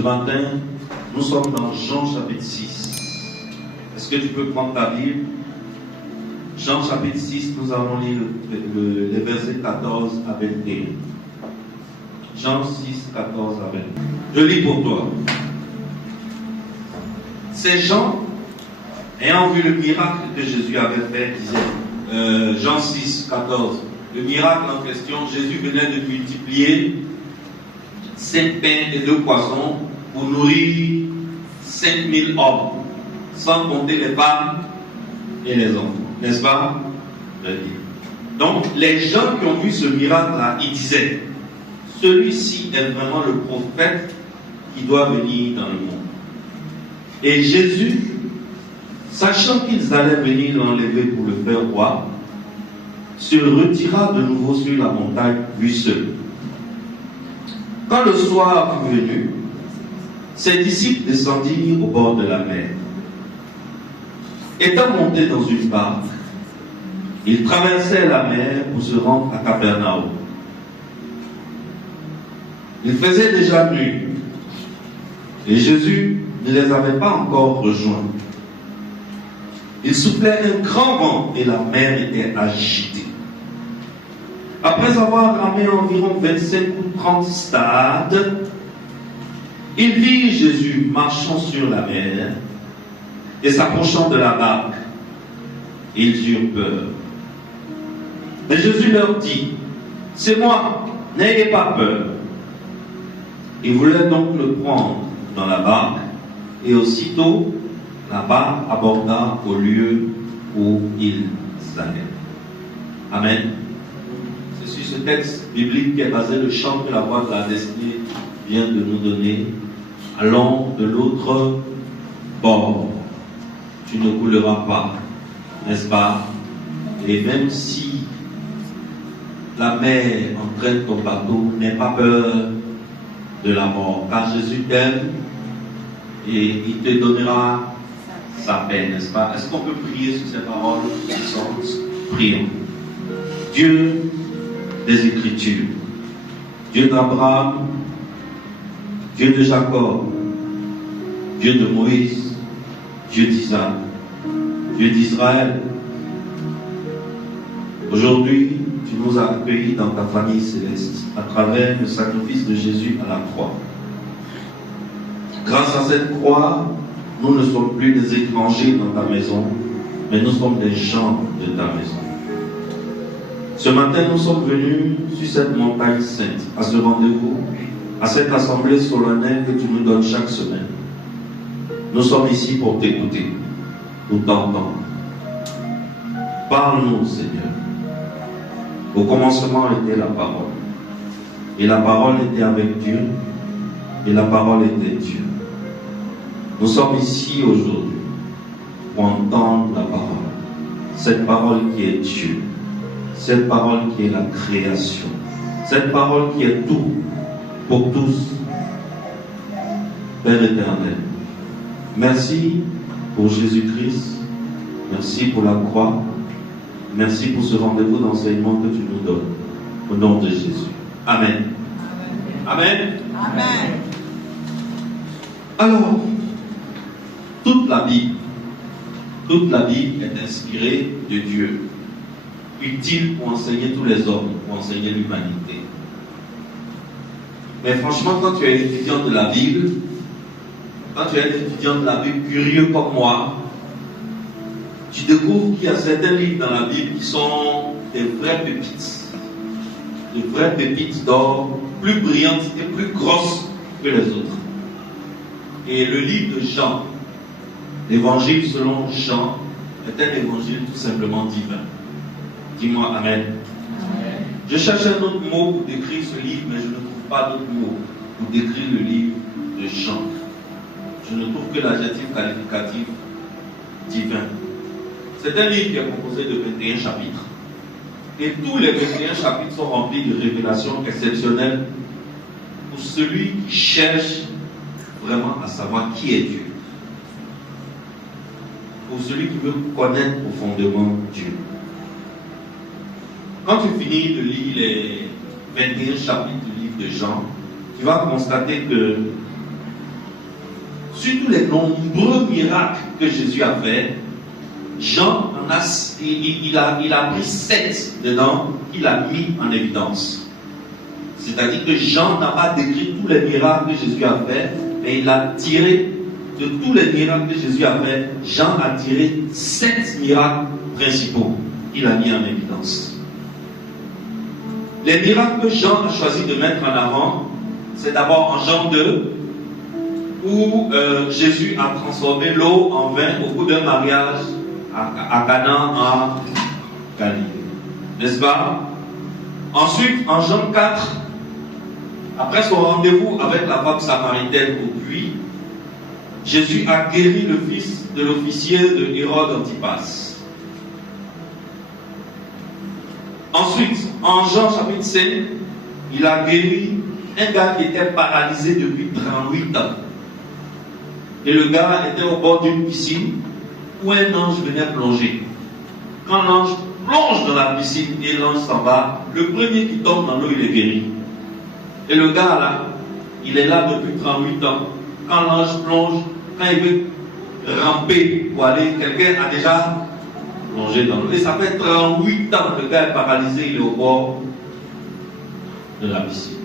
Ce matin, nous sommes dans Jean chapitre 6. Est-ce que tu peux prendre ta Bible? Jean chapitre 6, nous allons lire les versets 14 à 21. Jean 6, 14 à 21. Je lis pour toi. Ces gens, ayant vu le miracle que Jésus avait fait, disaient, Jean 6, 14, le miracle en question, Jésus venait de multiplier 5 pains et 2 poissons pour nourrir 5000 hommes, sans compter les femmes et les enfants. N'est-ce pas? Donc, les gens qui ont vu ce miracle-là, ils disaient, celui-ci est vraiment le prophète qui doit venir dans le monde. Et Jésus, sachant qu'ils allaient venir l'enlever pour le faire roi, se retira de nouveau sur la montagne, lui seul. Quand le soir fut venu, ses disciples descendirent au bord de la mer. Étant montés dans une barque, ils traversèrent la mer pour se rendre à Capernaum. Il faisait déjà nuit et Jésus ne les avait pas encore rejoints. Il soufflait un grand vent et la mer était agitée. Après avoir ramé environ 25 ou 30 stades, ils virent Jésus marchant sur la mer et s'approchant de la barque. Ils eurent peur. Mais Jésus leur dit, c'est moi, n'ayez pas peur. Ils voulaient donc le prendre dans la barque, et aussitôt la barque aborda au lieu où ils allaient. Amen. C'est sur ce texte biblique qui est basé le chant que la voix de la destinée vient de nous donner. Allons de l'autre bord. Tu ne couleras pas, n'est-ce pas? Et même si la mer entraîne ton bateau, n'aie pas peur de la mort, car Jésus t'aime et il te donnera sa paix, n'est-ce pas? Est-ce qu'on peut prier sur ces paroles puissantes? Prions. Dieu des Écritures, Dieu d'Abraham, Dieu de Jacob, Dieu de Moïse, Dieu d'Isaac, Dieu d'Israël, aujourd'hui, tu nous as accueillis dans ta famille céleste à travers le sacrifice de Jésus à la croix. Grâce à cette croix, nous ne sommes plus des étrangers dans ta maison, mais nous sommes des gens de ta maison. Ce matin, nous sommes venus sur cette montagne sainte, à ce rendez-vous, à cette assemblée solennelle que tu nous donnes chaque semaine. Nous sommes ici pour t'écouter, pour t'entendre. Parle-nous, Seigneur. Au commencement était la parole. Et la parole était avec Dieu. Et la parole était Dieu. Nous sommes ici aujourd'hui pour entendre la parole. Cette parole qui est Dieu. Cette parole qui est la création. Cette parole qui est tout pour tous. Père éternel, merci pour Jésus-Christ. Merci pour la croix. Merci pour ce rendez-vous d'enseignement que tu nous donnes. Au nom de Jésus. Amen. Amen. Amen. Alors, toute la Bible est inspirée de Dieu, utile pour enseigner tous les hommes, pour enseigner l'humanité. Mais franchement, quand tu es étudiant de la Bible, curieux comme moi, tu découvres qu'il y a certains livres dans la Bible qui sont des vraies pépites d'or, plus brillantes et plus grosses que les autres. Et le livre de Jean, l'évangile selon Jean, est un évangile tout simplement divin. Dis-moi Amen. Amen. Je cherche un autre mot pour décrire ce livre, mais je ne trouve pas d'autre mot pour décrire le livre de Jean. Je ne trouve que l'adjectif qualificatif divin. C'est un livre qui est composé de 21 chapitres. Et tous les 21 chapitres sont remplis de révélations exceptionnelles pour celui qui cherche vraiment à savoir qui est Dieu. Pour celui qui veut connaître profondément Dieu. Quand tu finis de lire les 21 chapitres du livre de Jean, tu vas constater que sur tous les nombreux miracles que Jésus a fait, Jean il a pris 7 dedans qu'il a mis en évidence. C'est-à-dire que Jean n'a pas décrit tous les miracles que Jésus a fait, mais il a tiré de tous les miracles que Jésus a fait, Jean a tiré 7 miracles principaux qu'il a mis en évidence. Les miracles que Jean a choisi de mettre en avant, c'est d'abord en Jean 2, où Jésus a transformé l'eau en vin au cours d'un mariage à Cana en Galilée. N'est-ce pas? Ensuite, en Jean 4, après son rendez-vous avec la femme samaritaine au puits, Jésus a guéri le fils de l'officier de Hérode Antipas. Ensuite, en Jean chapitre 5, il a guéri un gars qui était paralysé depuis 38 ans. Et le gars était au bord d'une piscine où un ange venait plonger. Quand l'ange plonge dans la piscine et l'ange s'en va, le premier qui tombe dans l'eau, il est guéri. Et le gars là, il est là depuis 38 ans. Quand l'ange plonge, quand il veut ramper pour aller, quelqu'un a déjà plongé dans l'eau. Et ça fait 38 ans que le gars est paralysé, il est au bord de la piscine.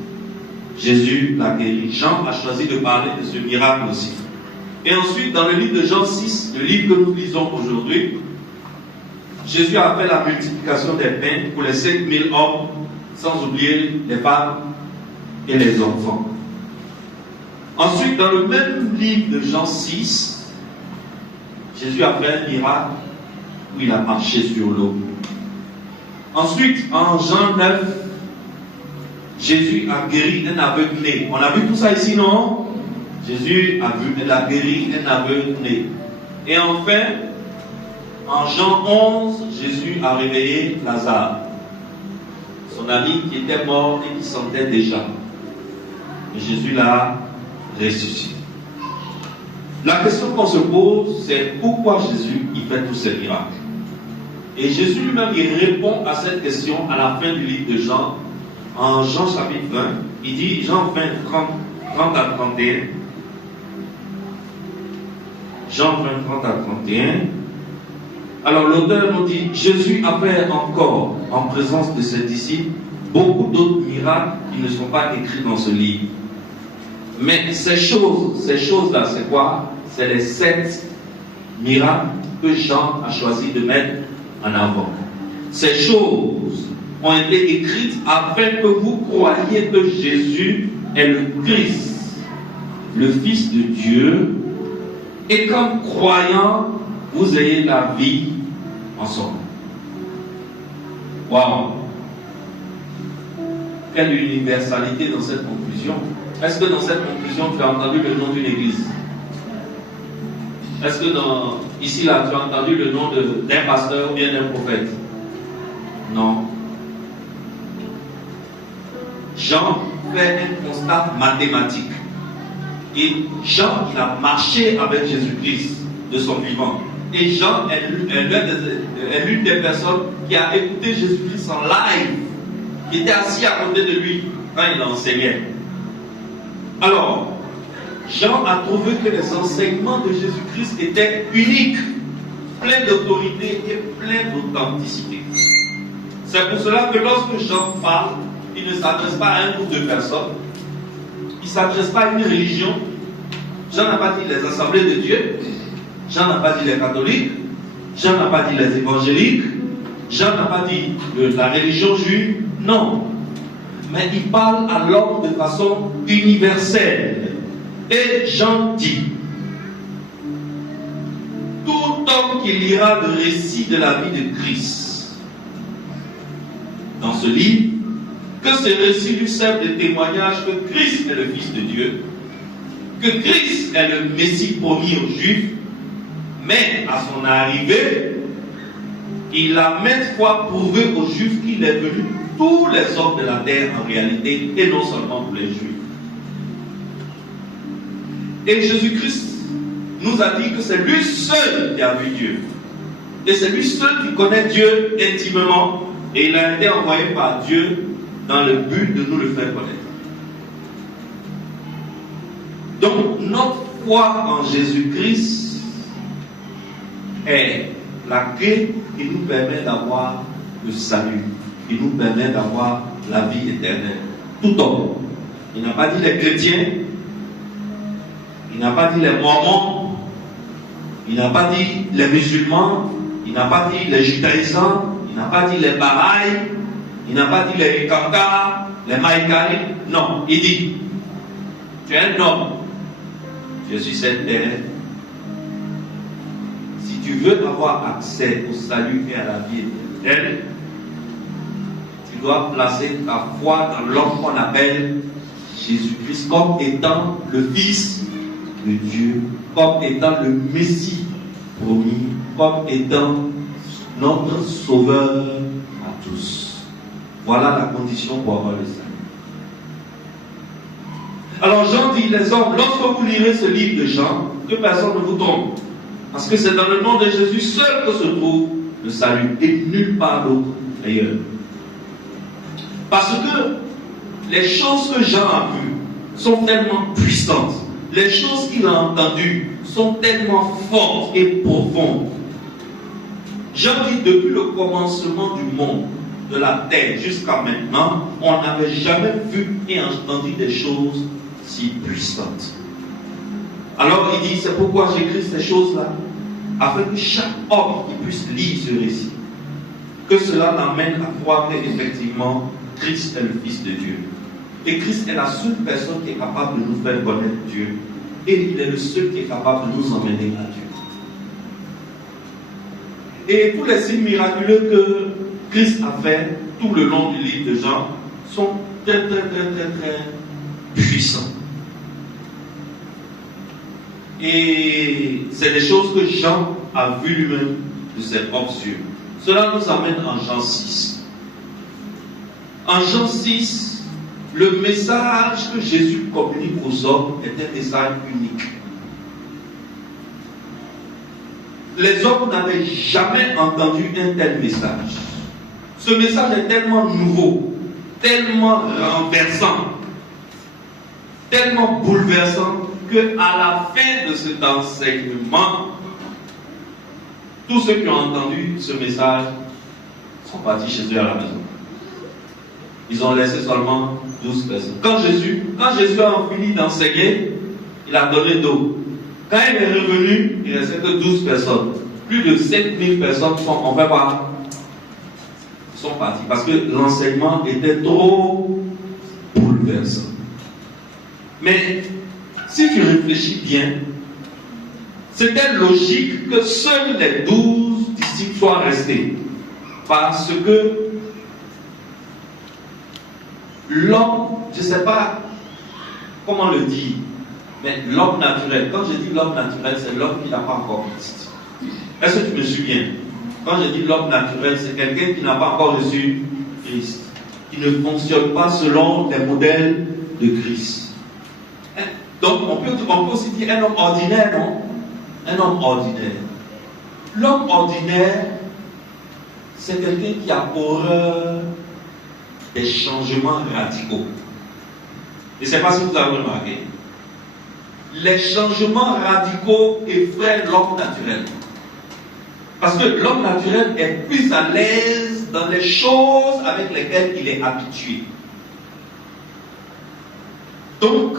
Jésus l'a guéri. Jean a choisi de parler de ce miracle aussi. Et ensuite, dans le livre de Jean 6, le livre que nous lisons aujourd'hui, Jésus a fait la multiplication des pains pour les 5000 hommes, sans oublier les femmes et les enfants. Ensuite, dans le même livre de Jean 6, Jésus a fait un miracle où il a marché sur l'eau. Ensuite, en Jean 9, Jésus a guéri un aveugle-né. On a vu tout ça ici, non? Jésus a guéri un aveugle-né. Et enfin, en Jean 11, Jésus a réveillé Lazare, son ami qui était mort et qui sentait déjà. Et Jésus l'a ressuscité. La question qu'on se pose, c'est pourquoi Jésus il fait tous ces miracles. Et Jésus lui-même, il répond à cette question à la fin du livre de Jean, en Jean chapitre 20. Il dit, Jean 20, 30 à 31. Jean 20, 30 à 31. Alors l'auteur nous dit, Jésus a fait encore, en présence de ses disciples, beaucoup d'autres miracles qui ne sont pas écrits dans ce livre. Mais ces choses-là, c'est quoi? C'est les 7 miracles que Jean a choisi de mettre en avant. Ces choses ont été écrites afin que vous croyiez que Jésus est le Christ, le Fils de Dieu, et qu'en croyant, vous ayez la vie en son nom. Waouh! Quelle universalité dans cette conclusion! Est-ce que dans cette conclusion, tu as entendu le nom d'une église? Est-ce que ici, là, tu as entendu le nom d'un pasteur ou bien d'un prophète? Non. Jean fait un constat mathématique. Et Jean, il a marché avec Jésus-Christ de son vivant. Et Jean est l'une des personnes qui a écouté Jésus-Christ en live, qui était assis à côté de lui quand il enseignait. Alors, Jean a trouvé que les enseignements de Jésus-Christ étaient uniques, pleins d'autorité et pleins d'authenticité. C'est pour cela que lorsque Jean parle, il ne s'adresse pas à un groupe de personnes, il ne s'adresse pas à une religion. Jean n'a pas dit les assemblées de Dieu, Jean n'a pas dit les catholiques, Jean n'a pas dit les évangéliques, Jean n'a pas dit la religion juive, non. Mais il parle à l'homme de façon universelle. Et Jean dit, tout homme qui lira le récit de la vie de Christ dans ce livre, que ce récit lui serve de témoignage que Christ est le Fils de Dieu, que Christ est le Messie promis aux Juifs, mais à son arrivée, il a maintes fois prouvé aux Juifs qu'il est venu pour tous les hommes de la terre en réalité, et non seulement pour les Juifs. Et Jésus-Christ nous a dit que c'est lui seul qui a vu Dieu. Et c'est lui seul qui connaît Dieu intimement. Et il a été envoyé par Dieu dans le but de nous le faire connaître. Donc, notre foi en Jésus-Christ est la clé qui nous permet d'avoir le salut, qui nous permet d'avoir la vie éternelle. Tout homme. Il n'a pas dit les chrétiens, il n'a pas dit les mormons, il n'a pas dit les musulmans, il n'a pas dit les judaïsants, il n'a pas dit les Bahaïs, il n'a pas dit les Kankas, les Maïkari. Non, il dit, tu es un homme, tu es sur cette terre. Si tu veux avoir accès au salut et à la vie éternelle, tu dois placer ta foi dans l'homme qu'on appelle Jésus-Christ comme étant le Fils de Dieu, comme étant le Messie promis, comme étant notre Sauveur à tous. Voilà la condition pour avoir le salut. Alors Jean dit, les hommes, lorsque vous lirez ce livre de Jean, que personne ne vous trompe. Parce que c'est dans le nom de Jésus seul que se trouve le salut et nulle part d'autre ailleurs. Parce que les choses que Jean a vues sont tellement puissantes. Les choses qu'il a entendues sont tellement fortes et profondes. Jean dit, depuis le commencement du monde, de la terre jusqu'à maintenant, on n'avait jamais vu et entendu des choses si puissantes. Alors il dit, c'est pourquoi j'écris ces choses-là, afin que chaque homme puisse lire ce récit, que cela l'amène à croire qu'effectivement Christ est le Fils de Dieu. Et Christ est la seule personne qui est capable de nous faire connaître Dieu. Et il est le seul qui est capable de nous emmener à Dieu. Et tous les signes miraculeux que Christ a fait tout le long du livre de Jean sont très puissants. Et c'est des choses que Jean a vues lui-même de ses propres yeux. Cela nous amène en Jean 6. En Jean 6, le message que Jésus communique aux hommes est un message unique. Les hommes n'avaient jamais entendu un tel message. Ce message est tellement nouveau, tellement renversant, tellement bouleversant, qu'à la fin de cet enseignement, tous ceux qui ont entendu ce message sont partis chez eux à la maison. Ils ont laissé seulement 12 personnes. Quand Jésus a fini d'enseigner, il a donné d'eau. Quand il est revenu, il ne restait que 12 personnes. Plus de 7000 personnes sont parties parce que l'enseignement était trop bouleversant. Mais si tu réfléchis bien, c'était logique que seuls les 12 disciples soient restés. Parce que l'homme, je ne sais pas comment le dire, mais l'homme naturel, quand je dis l'homme naturel, c'est l'homme qui n'a pas encore Christ. Est-ce que tu me suis bien? Quand je dis l'homme naturel, c'est quelqu'un qui n'a pas encore reçu Christ, qui ne fonctionne pas selon les modèles de Christ. Donc on peut aussi dire un homme ordinaire, non? Un homme ordinaire. L'homme ordinaire, c'est quelqu'un qui a horreur des changements radicaux. Je ne sais pas si vous avez remarqué. Les changements radicaux effraient l'homme naturel. Parce que l'homme naturel est plus à l'aise dans les choses avec lesquelles il est habitué. Donc,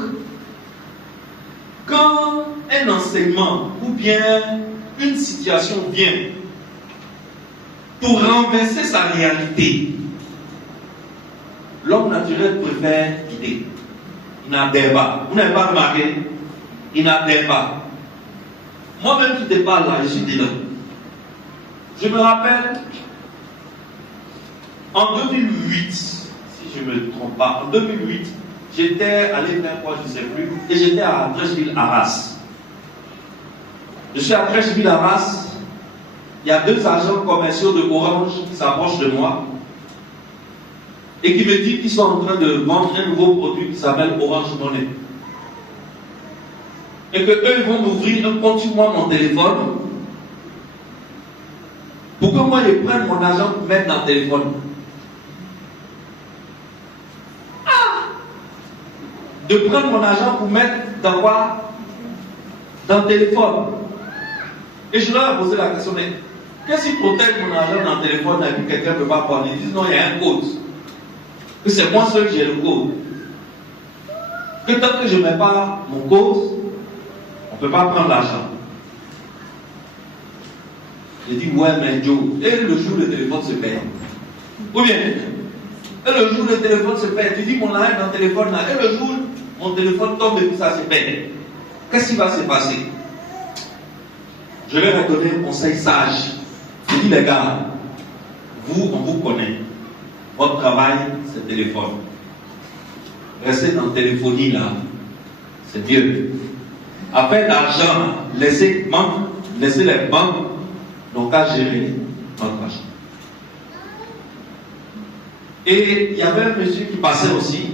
quand un enseignement ou bien une situation vient pour renverser sa réalité, l'homme naturel préfère quitter. Il n'adhère pas. Vous n'avez pas remarqué? Il n'adhère pas. Moi-même qui te parle là, je suis dedans. Je me rappelle, en 2008, si je ne me trompe pas, en 2008, j'étais allé faire quoi, je ne sais plus, et j'étais à Trècheville-Arras. Je suis à Trècheville-Arras, il y a 2 agents commerciaux de Orange qui s'approchent de moi et qui me disent qu'ils sont en train de vendre un nouveau produit qui s'appelle Orange Money. Et que eux vont m'ouvrir un compte sur moi, mon téléphone, pour que moi je prenne mon argent pour mettre dans le téléphone. De prendre mon argent pour mettre dans quoi? dans le téléphone. Et je leur ai posé la question, mais qu'est-ce qui protège mon argent dans le téléphone et puis quelqu'un ne peut pas prendre? Ils disent non, il y a un code. Que c'est moi seul qui ai le code. Que tant que je ne mets pas mon code, on ne peut pas prendre l'argent. J'ai dit, ouais, mais Joe, et le jour le téléphone se perd. Ou bien, et le jour le téléphone se perd, tu dis mon argent dans le téléphone là, et le jour mon téléphone tombe et puis ça se perd. Qu'est-ce qui va se passer? Je vais leur donner un conseil sage. Je dis, les gars, vous, on vous connaît. Votre travail, c'est le téléphone. Restez dans la téléphonie là, c'est mieux. Après l'argent, laissez les banques n'ont qu'à gérer notre argent. Et il y avait un monsieur qui passait aussi.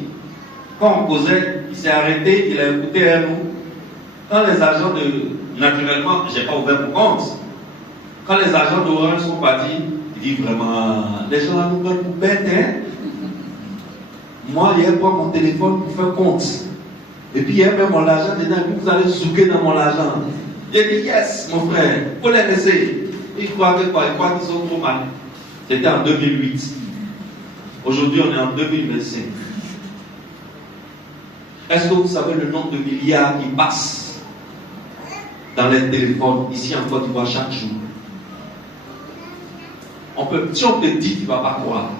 Quand on causait, il s'est arrêté, il a écouté un mot. Quand les agents de... Naturellement, je n'ai pas ouvert mon compte. Quand les agents d'Orange sont partis, il dit vraiment, les gens là nous veulent nous bêtes, hein? Moi, il y a pas mon téléphone pour faire compte. Et puis il y a même mon argent dedans, et puis vous allez zouker dans mon argent. J'ai dit, yes, mon frère, il faut les laisser. Ils croient que quoi? Ils croient qu'ils sont trop mal. C'était en 2008. Aujourd'hui, on est en 2025. Est-ce que vous savez le nombre de milliards qui passent dans les téléphones ici en Côte d'Ivoire chaque jour? Si on te dit, tu ne vas pas croire.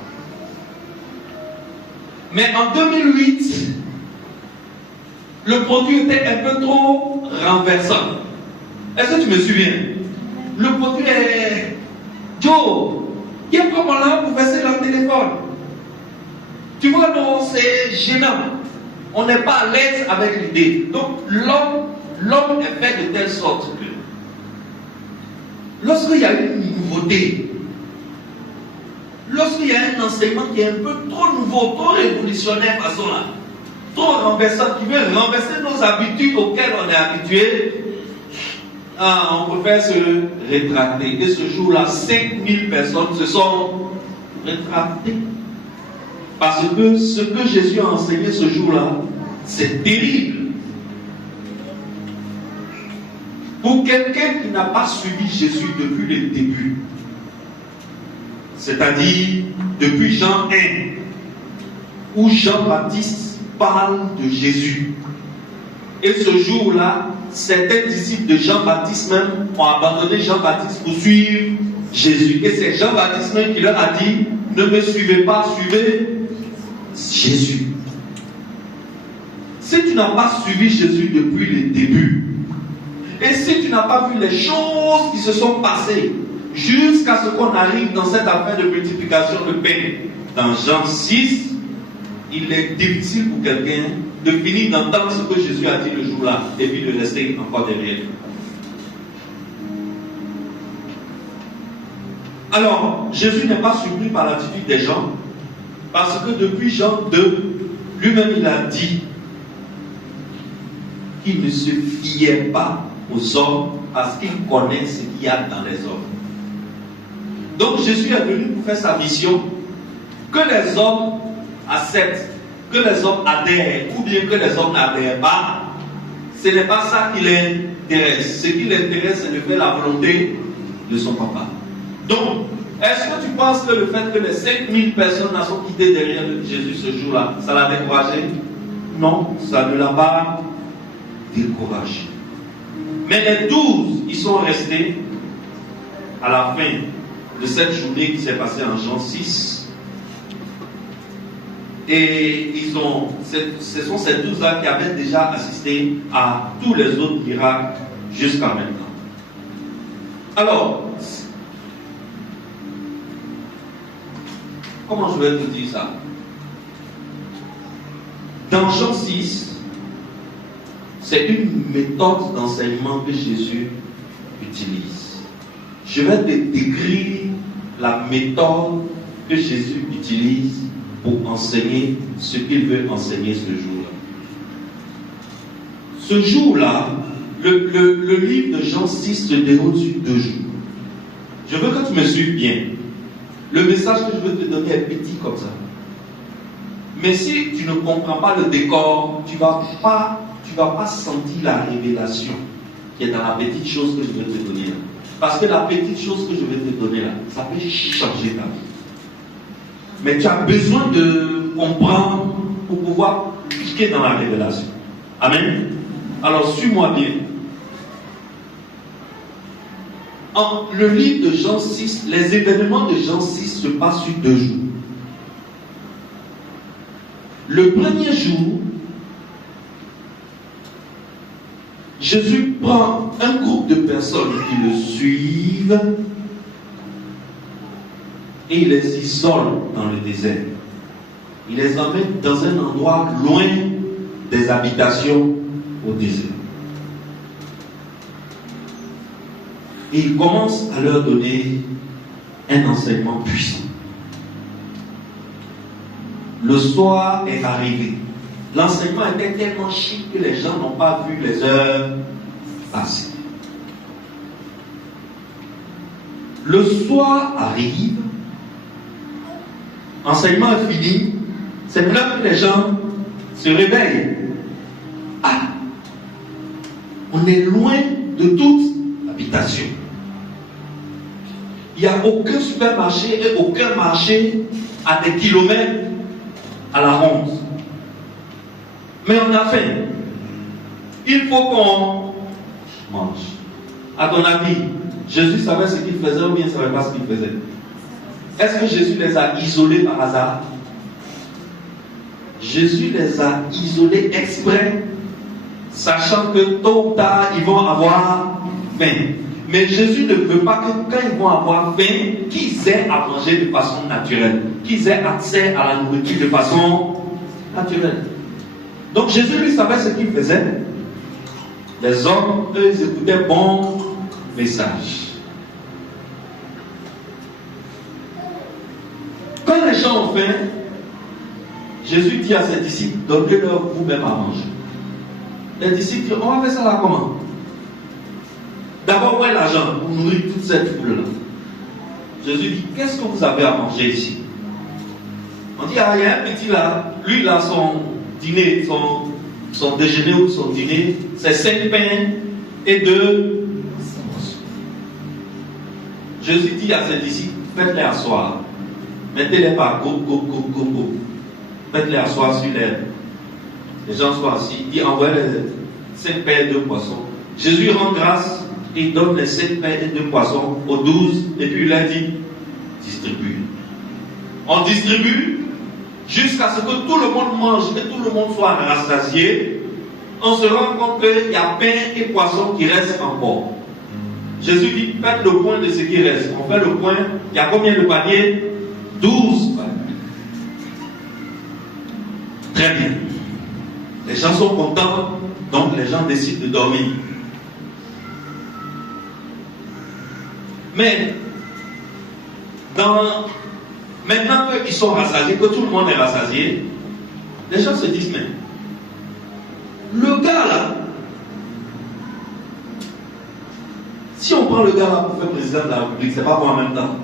Mais en 2008, le produit était un peu trop renversant. Est-ce que tu me souviens? Le produit est... Joe, il y a comment là pour verser dans le téléphone? Tu vois, non, c'est gênant. On n'est pas à l'aise avec l'idée. Donc, l'homme est fait de telle sorte que lorsqu'il y a une nouveauté, lorsqu'il y a un enseignement qui est un peu trop nouveau, trop révolutionnaire, façon là, trop renversant, qui veut renverser nos habitudes auxquelles on est habitué, on préfère se rétracter. Et ce jour-là, 5000 personnes se sont rétractées. Parce que ce que Jésus a enseigné ce jour-là, c'est terrible. Pour quelqu'un qui n'a pas suivi Jésus depuis le début, c'est-à-dire depuis Jean 1, où Jean-Baptiste parle de Jésus. Et ce jour-là, certains disciples de Jean-Baptiste même ont abandonné Jean-Baptiste pour suivre Jésus. Et c'est Jean-Baptiste même qui leur a dit, ne me suivez pas, suivez Jésus. Si tu n'as pas suivi Jésus depuis le début, et si tu n'as pas vu les choses qui se sont passées jusqu'à ce qu'on arrive dans cette affaire de multiplication de pain, dans Jean 6, il est difficile pour quelqu'un de finir d'entendre ce que Jésus a dit le jour-là et puis de rester encore derrière. Alors, Jésus n'est pas surpris par l'attitude des gens, parce que depuis Jean 2, lui-même il a dit qu'il ne se fiait pas aux hommes parce qu'il connaît ce qu'il y a dans les hommes. Donc Jésus est venu pour faire sa mission, que les hommes acceptent, que les hommes adhèrent, ou bien que les hommes n'adhèrent pas, ce n'est pas ça qui l'intéresse. Ce qui l'intéresse, c'est de faire la volonté de son papa. Donc, est-ce que tu penses que le fait que les 5000 personnes sont quittées derrière Jésus ce jour-là, ça l'a découragé? Non, ça ne l'a pas découragé. Mais les 12, ils sont restés à la fin de cette journée qui s'est passée en Jean 6. Et ce sont ces 12-là qui avaient déjà assisté à tous les autres miracles jusqu'à maintenant. Alors, comment je vais te dire ça? Dans Jean 6, c'est une méthode d'enseignement que Jésus utilise. Je vais te décrire la méthode que Jésus utilise pour enseigner ce qu'il veut enseigner ce jour-là. Ce jour-là, le livre de Jean 6 se déroule sur 2 jours. Je veux que tu me suives bien. Le message que je veux te donner est petit comme ça. Mais si tu ne comprends pas le décor, tu ne vas pas sentir la révélation. qui est dans la petite chose que je vais te donner là. Parce que la petite chose que je vais te donner là, ça peut changer ta vie. Mais tu as besoin de comprendre pour pouvoir piquer dans la révélation. Amen. Alors suis-moi bien. Le livre de Jean 6, les événements de Jean 6 se passent sur 2 jours. Le premier jour, Jésus prend un groupe de personnes qui le suivent et il les isole dans le désert. Il les emmène dans un endroit loin des habitations au désert. Et il commence à leur donner un enseignement puissant. Le soir est arrivé. L'enseignement était tellement chic que les gens n'ont pas vu les heures passer. Le soir arrive. Enseignement est fini. C'est là que les gens se réveillent. Ah! On est loin de toute habitation. Il n'y a aucun supermarché et aucun marché à des kilomètres à la ronde. Mais on a faim. Il faut qu'on mange. À ton avis, Jésus savait ce qu'il faisait ou bien il ne savait pas ce qu'il faisait? Est-ce que Jésus les a isolés par hasard? Jésus les a isolés exprès, sachant que tôt ou tard, ils vont avoir faim. Mais Jésus ne veut pas que quand ils vont avoir faim, qu'ils aient à manger de façon naturelle, qu'ils aient accès à la nourriture de façon naturelle. Donc Jésus lui savait ce qu'il faisait. Les hommes, eux, ils écoutaient bon message. Quand les gens ont faim, Jésus dit à ses disciples, donnez-leur vous-même à manger. Les disciples disent, on va faire ça là comment? D'abord, où est l'argent pour nourrir toute cette foule-là? Jésus dit, qu'est-ce que vous avez à manger ici? On dit, ah, il y a un petit là, lui là, son dîner, son déjeuner ou son dîner, c'est 5 pains et 2 poissons. Jésus dit à ses disciples, faites-les asseoir. Mettez-les par groupe. Faites-les asseoir sur l'herbe. Les gens sont assis. Il dit, envoyez les 5 pains et 2 poissons. Jésus rend grâce. Il donne les 7 pains et 2 poissons aux 12, et puis il leur dit, distribue. On distribue jusqu'à ce que tout le monde mange et tout le monde soit rassasié. On se rend compte qu'il y a pain et poisson qui restent encore. Jésus dit, faites le point de ce qui reste. On fait le point. Il y a combien de paniers? 12 paniers. Très bien. Les gens sont contents, donc les gens décident de dormir. Mais, maintenant qu'ils sont rassasiés, que tout le monde est rassasié, les gens se disent, mais le gars là, si on prend le gars là pour faire président de la République, c'est pas pour en même temps.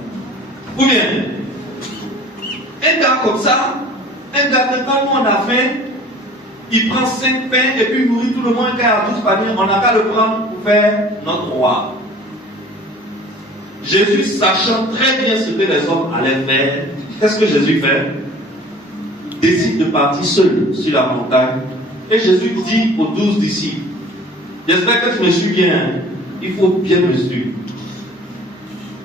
Ou bien, un gars comme ça, un gars que quand on a faim, il prend 5 pains et puis il nourrit tout le monde, un gars à 12 paniers, on n'a qu'à le prendre pour faire notre roi. Jésus, sachant très bien ce que les hommes allaient faire, qu'est-ce que Jésus fait? Décide de partir seul sur la montagne. Et Jésus dit aux 12 disciples, j'espère que tu me suis bien, il faut bien me suivre.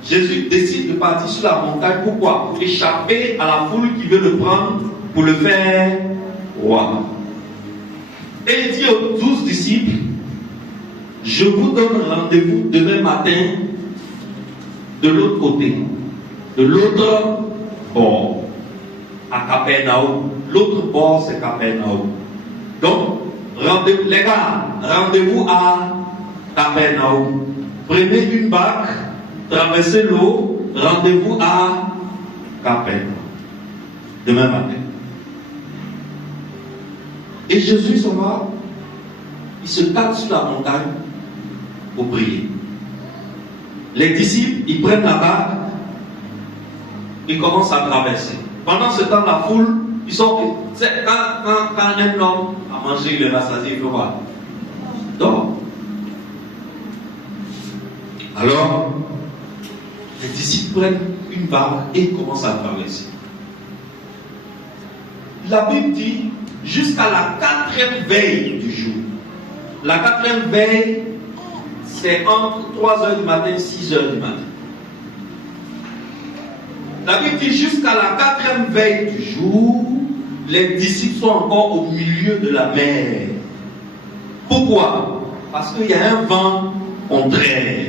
Jésus décide de partir sur la montagne, pourquoi? Pour échapper à la foule qui veut le prendre pour le faire roi. Et il dit aux 12 disciples, je vous donne rendez-vous demain matin de l'autre côté, de l'autre bord, à Capernaum. L'autre bord, c'est Capernaum. Donc, les gars, rendez-vous à Capernaum. Prenez une barque, traversez l'eau, rendez-vous à Capernaum. Demain matin. Et Jésus s'en va, il se tape sur la montagne pour prier. Les disciples, ils prennent la barque, ils commencent à traverser. Pendant ce temps, la foule, ils sont. Quand un homme a mangé, il est rassasié, il fait quoi? Donc, Alors, les disciples prennent une barque et commencent à traverser. La Bible dit jusqu'à la 4e veille du jour. La 4e veille, c'est entre 3h du matin et 6h du matin. La Bible dit jusqu'à la 4e veille du jour, les disciples sont encore au milieu de la mer. Pourquoi? Parce qu'il y a un vent contraire.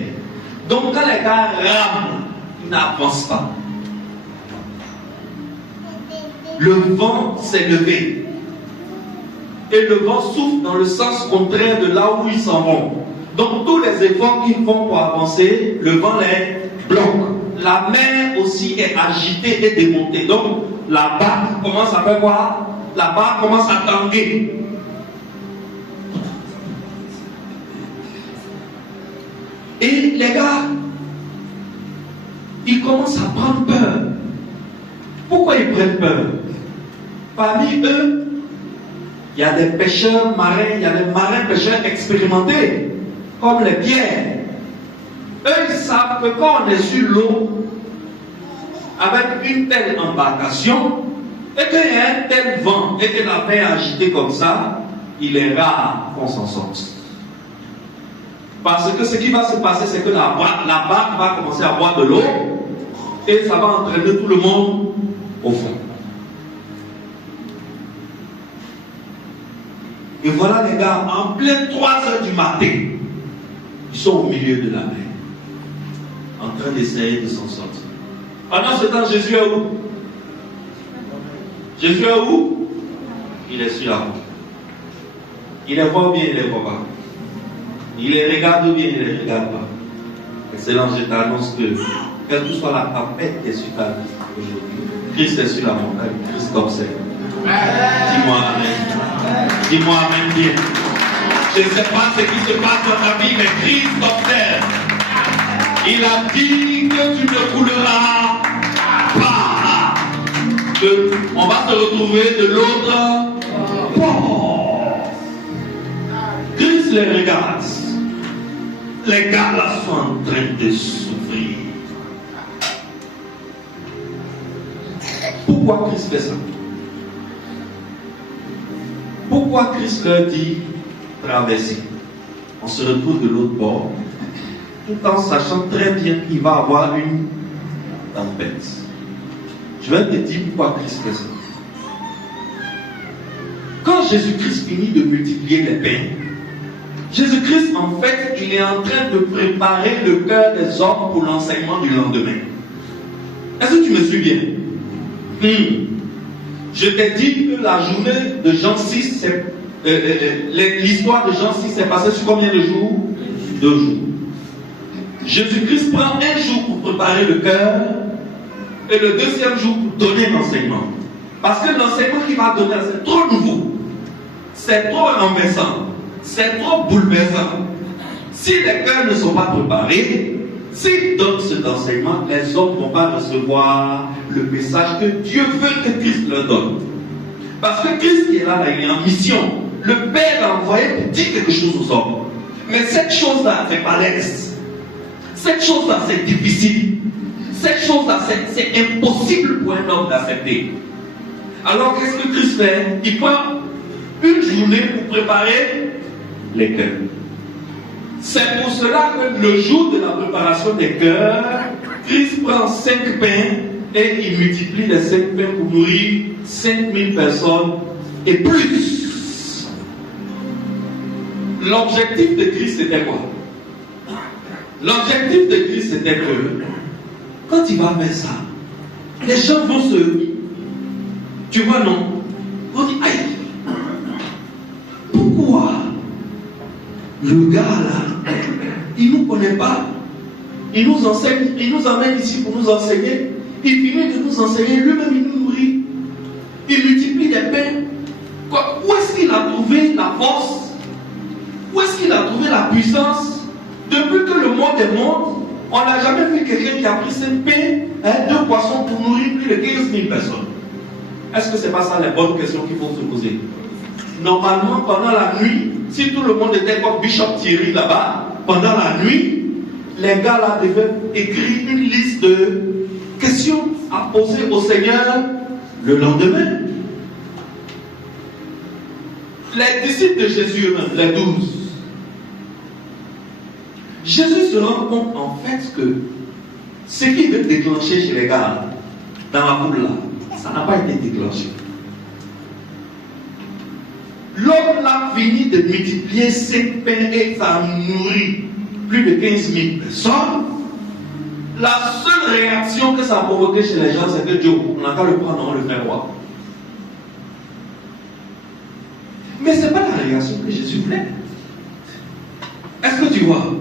Donc quand les gars rament, ils n'avancent pas. Le vent s'est levé. Et le vent souffle dans le sens contraire de là où ils s'en vont. Donc tous les efforts qu'ils font pour avancer, le vent les bloque. La mer aussi est agitée et démontée. Donc la barque commence à faire quoi? La barque commence à tanguer. Et les gars, ils commencent à prendre peur. Pourquoi ils prennent peur? Parmi eux, il y a des pêcheurs marins, il y a des marins pêcheurs expérimentés, comme les Pierre. Eux, ils savent que quand on est sur l'eau, avec une telle embarcation, et qu'il y a un tel vent, et que la mer est agitée comme ça, il est rare qu'on s'en sorte. Parce que ce qui va se passer, c'est que la barque va commencer à boire de l'eau, et ça va entraîner tout le monde au fond. Et voilà les gars, en plein 3h du matin, ils sont au milieu de la mer, en train d'essayer de s'en sortir. Pendant ce temps, Jésus est où? Jésus est où? Il est sur la route. Il les voit bien, il les voit pas. Il les regarde bien, il les regarde pas. Excellent, je t'annonce que, quelle que soit la tempête qui est sur ta vie aujourd'hui, Christ est sur la montagne, Christ t'observe. Dis-moi amen. Dis-moi amen bien. Je ne sais pas ce qui se passe dans ta vie, mais Christ t'observe. Il a dit que tu ne couleras pas. On va se retrouver de l'autre bord. Christ les regarde. Les gars là sont en train de souffrir. Pourquoi Christ fait ça? Pourquoi Christ leur dit traverser? On se retrouve de l'autre bord, tout en sachant très bien qu'il va avoir une tempête. Je vais te dire pourquoi Christ fait ça. Quand Jésus-Christ finit de multiplier les pains, Jésus-Christ, en fait, il est en train de préparer le cœur des hommes pour l'enseignement du lendemain. Est-ce que tu me suis bien? Je t'ai dit que la journée de Jean 6, l'histoire de Jean 6 s'est passée sur combien de jours? 2 jours. Jésus-Christ prend un jour pour préparer le cœur et le deuxième jour pour donner l'enseignement. Parce que l'enseignement qu'il va donner, c'est trop nouveau. C'est trop renversant. C'est trop bouleversant. Si les cœurs ne sont pas préparés, s'ils donnent cet enseignement, les hommes ne vont pas recevoir le message que Dieu veut que Christ leur donne. Parce que Christ qui est là, il est en mission. Le Père l'a envoyé pour dire quelque chose aux hommes. Mais cette chose-là, c'est pas l'aise. Cette chose-là, c'est difficile. Cette chose-là, c'est impossible pour un homme d'accepter. Alors, qu'est-ce que Christ fait? Il prend une journée pour préparer les cœurs. C'est pour cela que le jour de la préparation des cœurs, Christ prend 5 pains et il multiplie les 5 pains pour nourrir 5000 personnes et plus. L'objectif de Christ c'était quoi? L'objectif de Christ c'était que quand il va faire ça, les gens vont se... Tu vois non? Ils vont dire, aïe, pourquoi le gars là, il ne nous connaît pas, il nous enseigne, il nous amène ici pour nous enseigner, il finit de nous enseigner, lui-même il nous nourrit, il multiplie les pains. Où est-ce qu'il a trouvé la force? Où est-ce qu'il a trouvé la puissance? Depuis que le monde est monde, on n'a jamais vu quelqu'un qui a pris 5 pains, 2 poissons pour nourrir plus de 15 000 personnes. Est-ce que ce n'est pas ça les bonnes questions qu'il faut se poser? Normalement, pendant la nuit, si tout le monde était comme Bishop Thierry là-bas, pendant la nuit, les gars là devaient écrire une liste de questions à poser au Seigneur le lendemain. Les disciples de Jésus eux-mêmes, les 12, Jésus se rend compte en fait que ce qui veut déclencher chez les gars dans la foule là, ça n'a pas été déclenché. L'homme l'a fini de multiplier 5 pains et ça nourrit plus de 15 000 personnes. La seule réaction que ça a provoqué chez les gens, c'est que Dieu, on n'a qu'à le prendre, on le fait roi. Mais ce n'est pas la réaction que Jésus voulait. Est-ce que tu vois?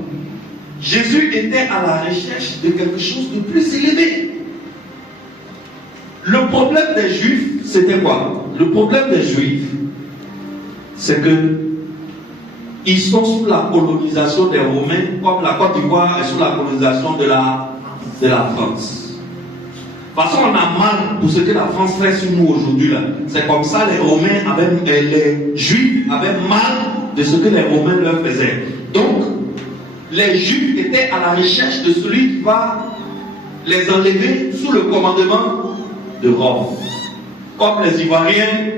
Jésus était à la recherche de quelque chose de plus élevé. Le problème des Juifs, c'était quoi? Le problème des Juifs, c'est que ils sont sous la colonisation des Romains, comme la Côte d'Ivoire est sous la colonisation de la France. De toute façon, on a mal pour ce que la France fait sur nous aujourd'hui. C'est comme ça les Romains avaient, les Juifs avaient mal de ce que les Romains leur faisaient. Donc, les Juifs étaient à la recherche de celui qui va les enlever sous le commandement de Rome. Comme les Ivoiriens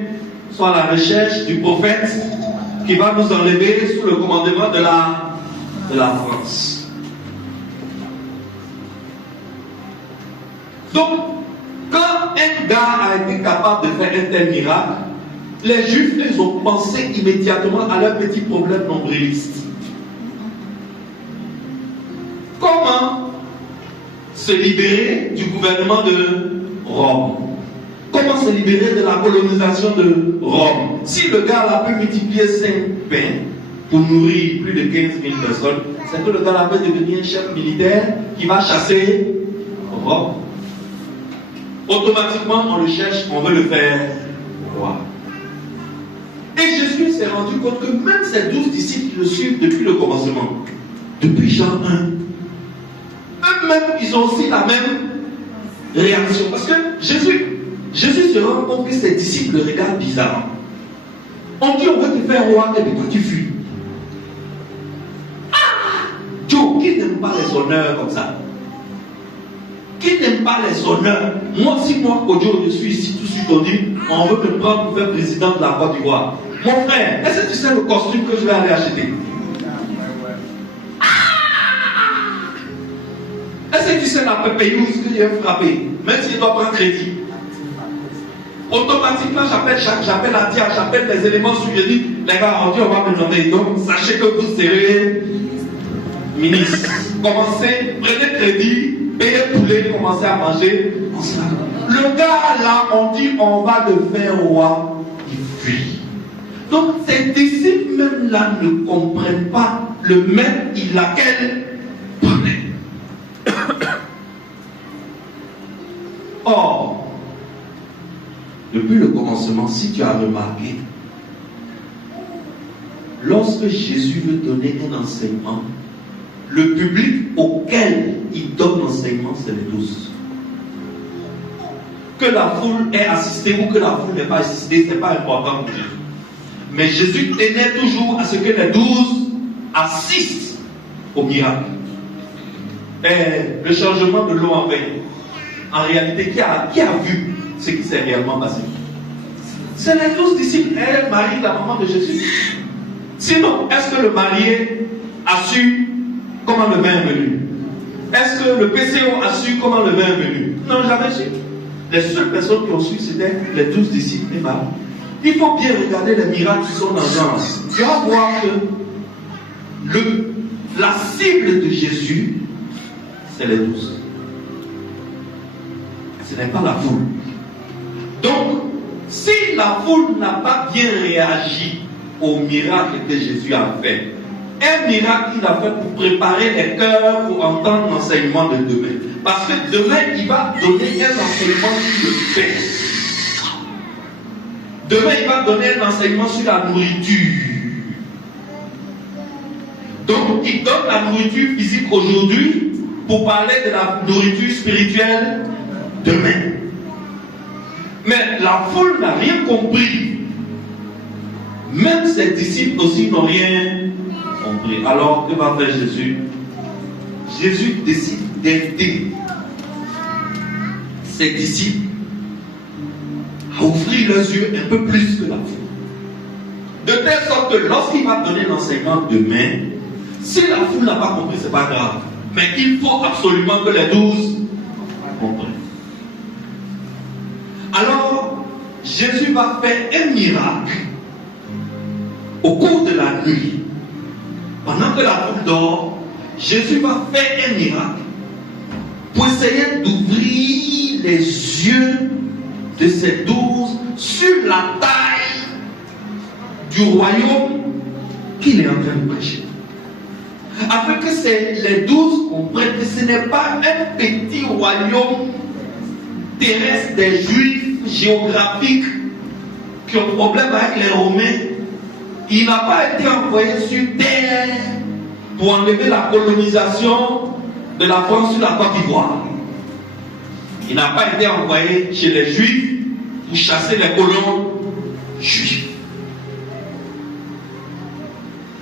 sont à la recherche du prophète qui va nous enlever sous le commandement de la France. Donc, quand un gars a été capable de faire un tel miracle, les Juifs, ils ont pensé immédiatement à leur petit problème nombriliste. Comment se libérer du gouvernement de Rome? Comment se libérer de la colonisation de Rome? Si le gars a pu multiplier 5 pains pour nourrir plus de 15 000 personnes, c'est que le gars va devenir un chef militaire qui va chasser Rome. Automatiquement, on le cherche, on veut le faire roi. Et Jésus s'est rendu compte que même ces 12 disciples qui le suivent depuis le commencement, depuis Jean 1, eux-mêmes, ils ont aussi la même réaction. Parce que Jésus se rend compte que ses disciples le regardent bizarrement. On dit on veut te faire roi et puis toi tu fuis. Joe, qui n'aime pas les honneurs comme ça? Qui n'aime pas les honneurs? Moi, si moi, Kodjo, je suis ici, tout de suite on dit, on veut me prendre pour faire président de la Côte d'Ivoire. Mon frère, est-ce que tu sais le costume que je vais aller acheter? Est-ce que tu sais la pépéyouse que je vais frapper? Même si je dois prendre crédit. Automatiquement, j'appelle la dia, j'appelle les éléments sous, je dis, les gars, on dit, on va me nommer. Donc, sachez que vous serez ministre. Commencez, prenez crédit, payez poulet, commencez à manger. Le gars là, on dit, on va le faire roi, il fuit. Donc, ces disciples même là ne comprennent pas le même, il a quel problème. Or, depuis le commencement, si tu as remarqué, lorsque Jésus veut donner un enseignement, le public auquel il donne l'enseignement, c'est les 12. Que la foule ait assisté ou que la foule n'ait pas assisté, ce n'est pas important pour Jésus. Mais Jésus tenait toujours à ce que les 12 assistent au miracle. Et le changement de l'eau en vin, en réalité, qui a vu ce qui s'est réellement passé? C'est les 12 disciples et Marie, la maman de Jésus. Sinon, est-ce que le marié a su comment le vin est venu? Est-ce que le PCO a su comment le vin est venu? Non, jamais su. Les seules personnes qui ont su, c'était les 12 disciples et Marie. Il faut bien regarder les miracles qui sont dans le genre. Tu vas voir que la cible de Jésus, c'est les 12. Ce n'est pas la foule. Donc, si la foule n'a pas bien réagi au miracle que Jésus a fait, un miracle qu'il a fait pour préparer les cœurs pour entendre l'enseignement de demain. Parce que demain, il va donner un enseignement sur le pain. Demain, il va donner un enseignement sur la nourriture. Donc, il donne la nourriture physique aujourd'hui pour parler de la nourriture spirituelle demain. Mais la foule n'a rien compris. Même ses disciples aussi n'ont rien compris. Alors, que va faire Jésus? Jésus décide d'aider ses disciples à ouvrir leurs yeux un peu plus que la foule. De telle sorte que lorsqu'il va donner l'enseignement demain, si la foule n'a pas compris, ce n'est pas grave. Mais il faut absolument que les 12 comprennent. Alors, Jésus va faire un miracle au cours de la nuit. Pendant que la foule dort, Jésus va faire un miracle pour essayer d'ouvrir les yeux de ces 12 sur la taille du royaume qu'il est en train de prêcher. Afin que les 12 comprennent que ce n'est pas un petit royaume terrestre des Juifs géographiques qui ont problème avec les Romains. Il n'a pas été envoyé sur terre pour enlever la colonisation de la France sur la Côte d'Ivoire. Il n'a pas été envoyé chez les Juifs pour chasser les colons juifs.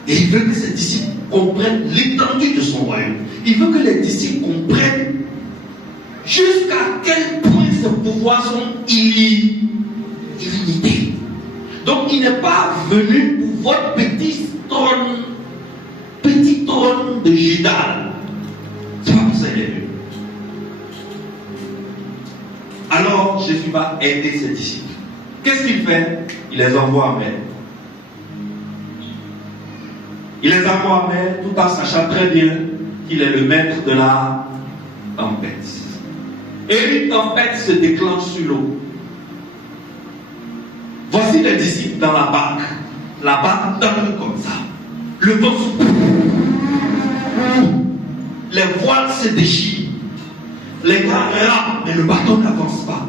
Et il veut que ses disciples comprennent l'étendue de son royaume. Il veut que les disciples comprennent jusqu'à quel point ses pouvoirs sont illimités. Donc il n'est pas venu pour votre petit trône de Judas. C'est pas pour ça qu'il est venu. Alors Jésus va aider ses disciples. Qu'est-ce qu'il fait? Il les envoie en mer. Il les envoie en mer tout en sachant très bien qu'il est le maître de la tempête. Et une tempête se déclenche sur l'eau. Voici les disciples dans la barque. La barque donne comme ça. Le vent souffle. Les voiles se déchirent. Les gars rament, mais le bateau n'avance pas.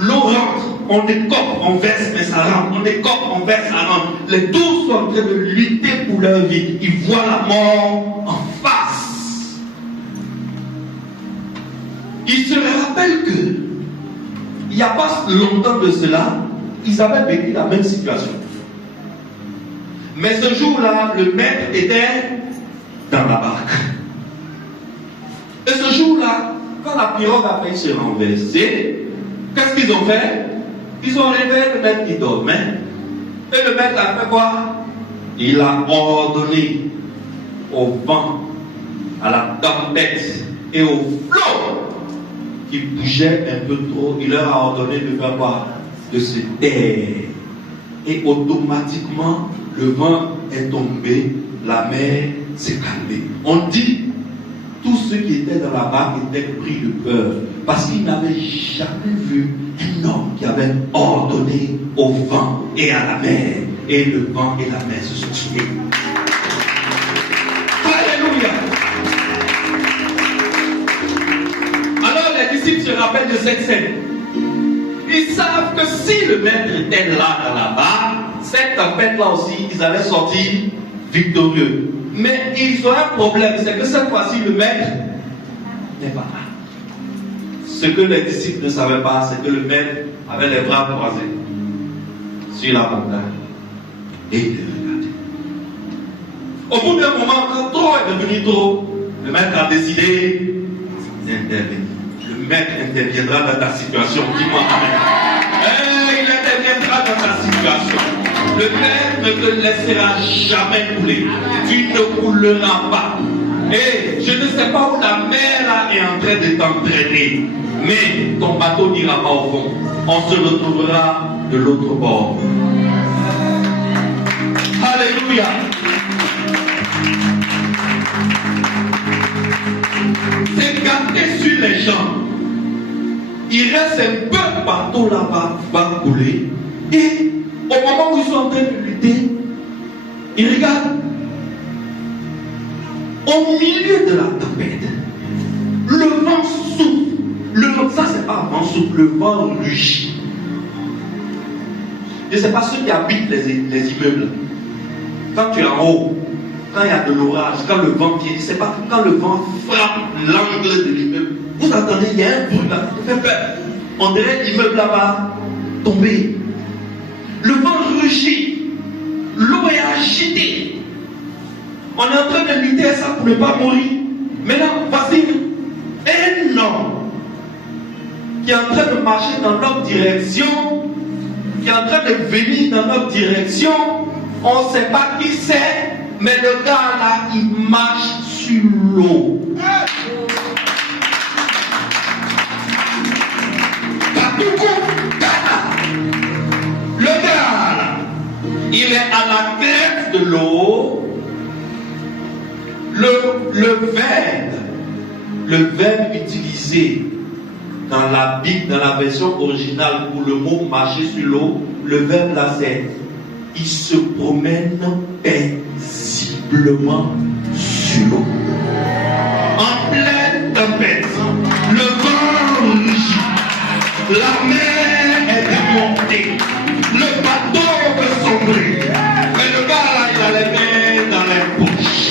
L'eau rentre, on écope, on verse, mais ça rentre. On écope, on verse, ça rentre. Les 12 sont en train de lutter pour leur vie. Ils voient la mort en face. Ils se rappellent que il n'y a pas longtemps de cela, ils avaient vécu la même situation. Mais ce jour-là, le maître était dans la barque. Et ce jour-là, quand la pirogue a failli se renverser, qu'est-ce qu'ils ont fait? Ils ont réveillé le maître qui dormait. Et le maître a fait quoi? Il a ordonné au vent, à la tempête et au flot qui bougeait un peu trop. Il leur a ordonné de faire quoi? De se taire. Et automatiquement, le vent est tombé, la mer s'est calmée. On dit, tous ceux qui étaient dans la barque étaient pris de peur, parce qu'ils n'avaient jamais vu un homme qui avait ordonné au vent et à la mer. Et le vent et la mer se sont soulevés. Alléluia! Alors les disciples se rappellent de cette scène. Ils savent que si le maître était là dans la barque, cette tempête-là aussi, ils allaient sortir victorieux. Mais ils ont un problème, c'est que cette fois-ci, le maître n'est pas là. Ce que les disciples ne savaient pas, c'est que le maître avait les bras croisés sur la montagne. Et il les regardait. Au bout d'un moment, quand trop est devenu trop, le maître a décidé d'intervenir. Le maître interviendra dans ta situation. Dis-moi amen. Il interviendra dans ta situation. Le maître ne te laissera jamais couler. Tu ne couleras pas. Et je ne sais pas où la mer là est en train de t'entraîner. Mais ton bateau n'ira pas au fond. On se retrouvera de l'autre bord. Alléluia. C'est gâté sur les gens. Il reste un peu bateau là-bas, va couler. Et au moment où ils sont en train de lutter, ils regardent. Au milieu de la tempête, le vent souffle. Ça, c'est pas un vent souffle, le vent rugit. Je ne sais pas ceux qui habitent les immeubles. Quand tu es en haut, quand il y a de l'orage, quand le vent vient, je ne sais pas, quand le vent frappe l'angle de l'immeuble, vous entendez, il y a un bruit là, ça fait peur. On dirait l'immeuble là-bas tomber. Le vent rugit, l'eau est agitée. On est en train de lutter ça pour ne pas mourir. Maintenant, voici un homme qui est en train de marcher dans notre direction, qui est en train de venir dans notre direction. On ne sait pas qui c'est, mais le gars là, il marche sur l'eau. Le gars là, il est à la tête de l'eau. Le verbe utilisé dans la Bible, dans la version originale pour le mot marcher sur l'eau, le verbe là c'est il se promène paisiblement sur l'eau. En pleine tempête, le vent rugit, la mer est démontée, le bateau peut sombrer, mais le gars là il a les mains dans les poches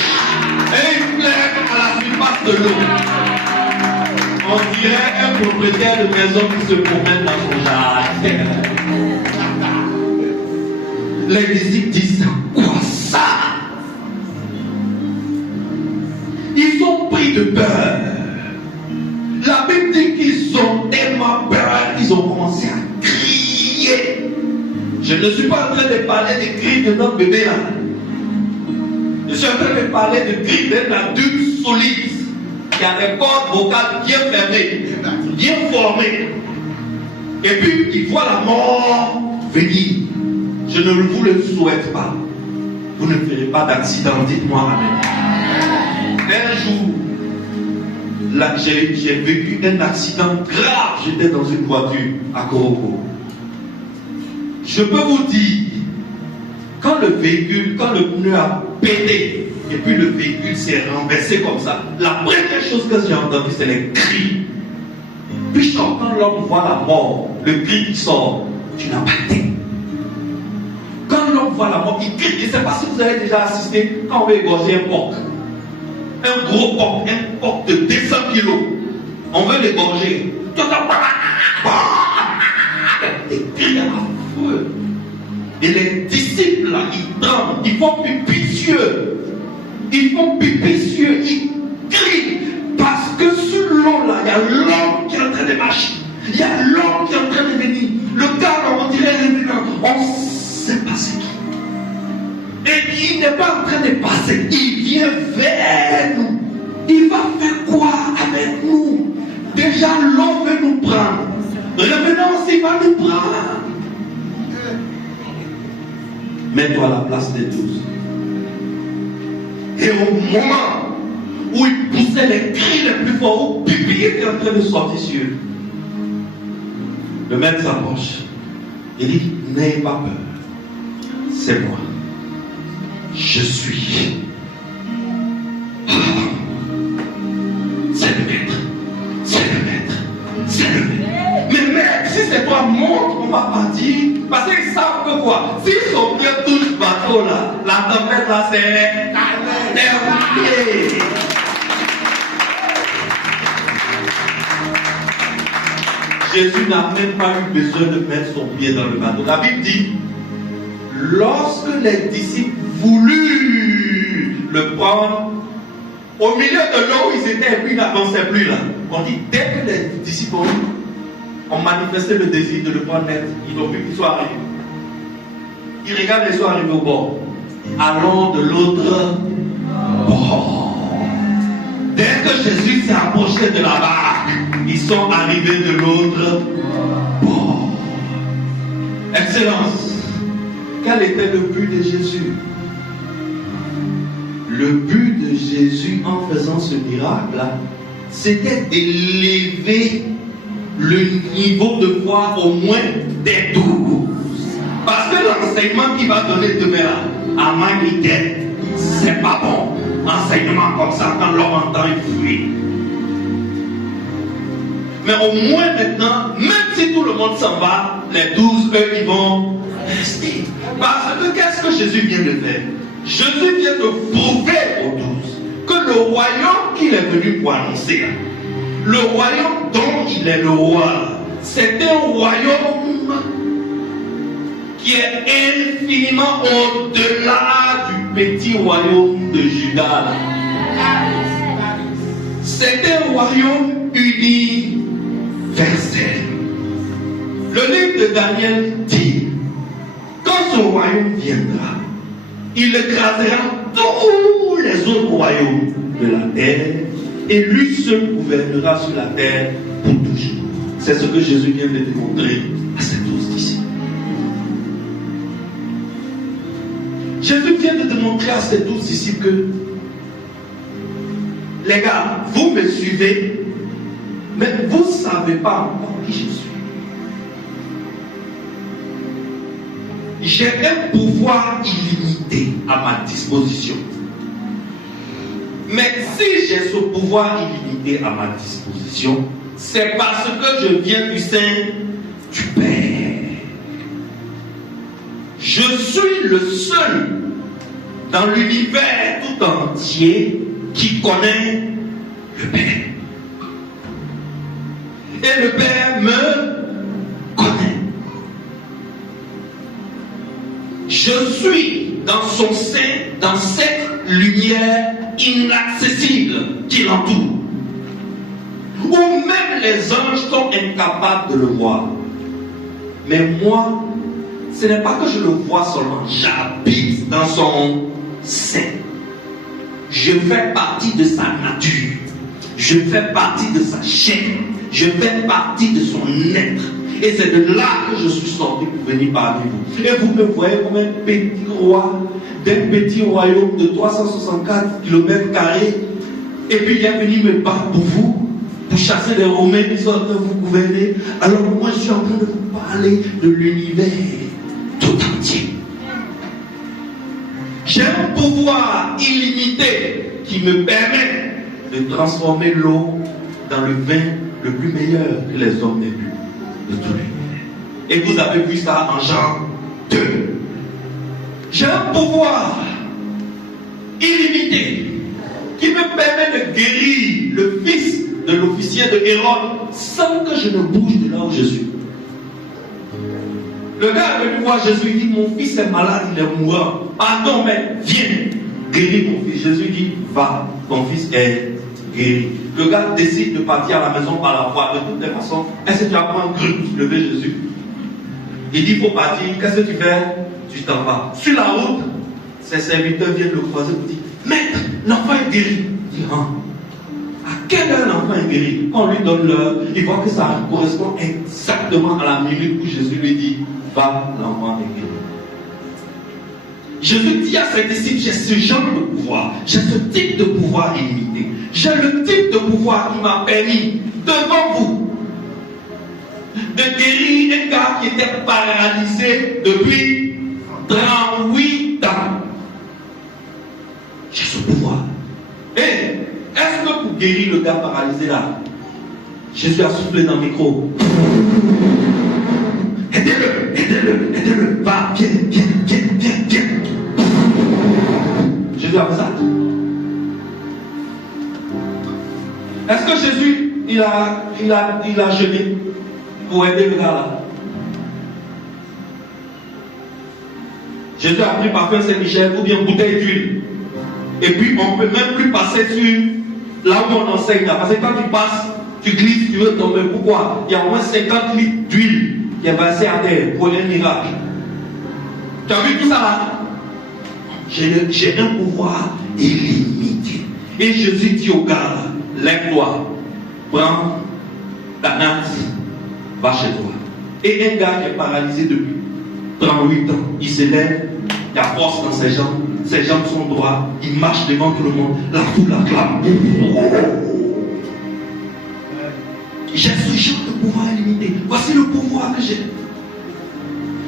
et il plaît à la surface de l'eau. On dirait un propriétaire de maison qui se promène dans son jardin. Les disciples disent, quoi ça? Ils ont pris de peur. La Bible dit qu'ils ont tellement peur qu'ils ont commencé à crier. Je ne suis pas en train de parler des cris de notre bébé là. Je suis en train de parler de cris d'un adulte solide qui a des cordes vocales bien fermées, bien formées. Et puis il voit la mort venir. Je ne vous le souhaite pas. Vous ne ferez pas d'accident, dites-moi amen. Un jour, là, j'ai vécu un accident grave. J'étais dans une voiture à Koroko. Je peux vous dire, quand le pneu a pété, et puis le véhicule s'est renversé comme ça, la première chose que j'ai entendue, c'est les cris. Puis quand l'homme voit la mort, le cri qui sort, tu n'as pas été. Quand l'homme voit la mort, il crie. Je ne sais pas si vous avez déjà assisté quand on veut égorger un porc. Un gros porc, un porc de 200 kilos. On veut l'égorger. Il crie à feu. Et les disciples là, ils tremblent, ils font pupicieux. Ils font pupicieux, ils crient. Parce que sur l'eau là, il y a l'homme qui est en train de marcher. Il y a l'homme qui est en train de venir. Le gars là, on dirait on c'est passé qui? Et il n'est pas en train de passer, il vient vers nous. Il va faire quoi avec nous? Déjà l'eau veut nous prendre. Revenons, il va nous prendre. Mets-toi à la place des 12. Et au moment où il poussait les cris les plus forts, où pipi était en train de sortir sur eux, le maître s'approche. Il dit, n'ayez pas peur. C'est moi. Je suis. C'est le maître. C'est le maître. C'est le maître. Mais mec, si c'est toi, montre, on va partir. Parce qu'ils savent que quoi? S'ils sont bien tous ce bateau là, la tempête là, c'est terminé. Jésus n'a même pas eu besoin de mettre son pied dans le bateau. La Bible dit, lorsque les disciples voulurent le prendre, au milieu de l'eau où ils étaient, et puis ils n'avançaient plus là. On dit, dès que les disciples ont manifesté le désir de le prendre net, ils ont vu qu'ils soient arrivés. Ils regardent et sont arrivés au bord. Allons de l'autre bord. Dès que Jésus s'est approché de la barque, ils sont arrivés de l'autre bord. Excellence. Quel était le but de Jésus? Le but de Jésus en faisant ce miracle-là, c'était d'élever le niveau de foi au moins des 12. Parce que l'enseignement qu'il va donner demain là, à Manité, c'est pas bon. Enseignement comme ça, quand l'homme entend, il fuit. Mais au moins maintenant, même si tout le monde s'en va, les 12, eux, ils vont rester. Parce que qu'est-ce que Jésus vient de faire? Jésus vient de prouver aux 12 que le royaume qu'il est venu pour annoncer, le royaume dont il est le roi, c'est un royaume qui est infiniment au-delà du petit royaume de Juda. C'est un royaume universel. Le livre de Daniel dit, quand ce royaume viendra, il écrasera tous les autres royaumes de la terre et lui seul gouvernera sur la terre pour toujours. C'est ce que Jésus vient de démontrer à ses 12 disciples. Jésus vient de démontrer à ses 12 disciples que les gars, vous me suivez, mais vous ne savez pas encore qui je suis. J'ai un pouvoir illimité à ma disposition. Mais si j'ai ce pouvoir illimité à ma disposition, c'est parce que je viens du sein du Père. Je suis le seul dans l'univers tout entier qui connaît le Père. Et le Père me connaît. Je suis dans son sein, dans cette lumière inaccessible qui l'entoure. Où même les anges sont incapables de le voir. Mais moi, ce n'est pas que je le vois seulement, j'habite dans son sein. Je fais partie de sa nature. Je fais partie de sa chair. Je fais partie de son être. Et c'est de là que je suis sorti pour venir parmi vous. Et vous me voyez comme un petit roi d'un petit royaume de 364 km². Et puis il est venu me battre pour vous, pour chasser les Romains qui sont en train de vous gouverner. Alors moi je suis en train de vous parler de l'univers tout entier. J'ai un pouvoir illimité qui me permet de transformer l'eau dans le vin le plus meilleur que les hommes aient bu de tout l'univers. Et vous avez vu ça en Jean 2. J'ai un pouvoir illimité qui me permet de guérir le fils de l'officier de Hérode sans que je ne bouge de là où je suis. Le gars est venu voir Jésus, il dit, mon fils est malade, il est mourant. Pardon, mais viens guérir mon fils. Jésus dit, va, ton fils est guéri. Le gars décide de partir à la maison par la voie. De toutes les façons, est-ce que tu apprends un cru pour lever Jésus? Il dit, il faut partir. Qu'est-ce que tu fais? Tu t'en vas. Sur la route, ses serviteurs viennent le croiser pour dire, maître, l'enfant est guéri. Il dit, hein? À quelle heure l'enfant est guéri? Quand on lui donne l'heure, il voit que ça correspond exactement à la minute où Jésus lui dit, va, l'enfant est guéri. Jésus dit à ses disciples, j'ai ce genre de pouvoir, j'ai ce type de pouvoir illimité. J'ai le type de pouvoir qui m'a permis, devant vous, de guérir un gars qui était paralysé depuis 38 ans. J'ai ce pouvoir. Et est-ce que pour guérir le gars paralysé là, Jésus a soufflé dans le micro? Aidez-le, aidez-le, aidez-le. Va, viens, viens, viens, viens, viens. Jésus a fait ça. Est-ce que Jésus, il a jeûné pour aider le gars là? Jésus a pris parfum Saint-Michel ou bien bouteille d'huile. Et puis on ne peut même plus passer sur là où on enseigne là. Parce que quand tu passes, tu glisses, tu veux tomber. Pourquoi? Il y a au moins 50 litres d'huile qui est versée à terre pour un miracle. Tu as vu tout ça là? J'ai un pouvoir illimité. Et Jésus dit au gars, lève-toi, prends ta natte, va chez toi. Et un gars qui est paralysé depuis 38 ans, il se lève, il a force dans ses jambes sont droites, il marche devant tout le monde, la foule l'acclame. J'ai ce genre de pouvoir illimité. Voici le pouvoir que j'ai.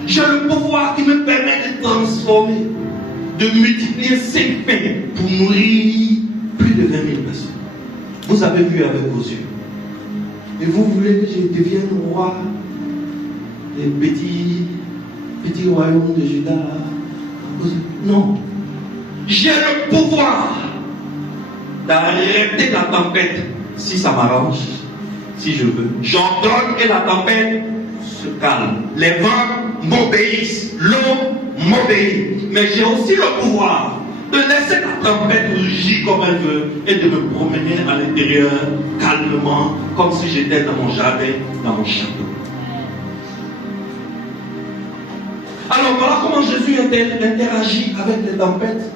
J'ai le pouvoir qui me permet de transformer, de multiplier 5 pains pour nourrir plus de 20 000 personnes. Vous avez vu avec vos yeux. Et vous voulez que je devienne roi des petits royaumes de Juda? Non. J'ai le pouvoir d'arrêter la tempête si ça m'arrange, si je veux. J'ordonne et la tempête se calme. Les vents m'obéissent, l'eau m'obéit. Mais j'ai aussi le pouvoir de laisser la tempête rugir comme elle veut et de me promener à l'intérieur calmement, comme si j'étais dans mon jardin, dans mon château. Alors voilà comment Jésus interagit avec les tempêtes.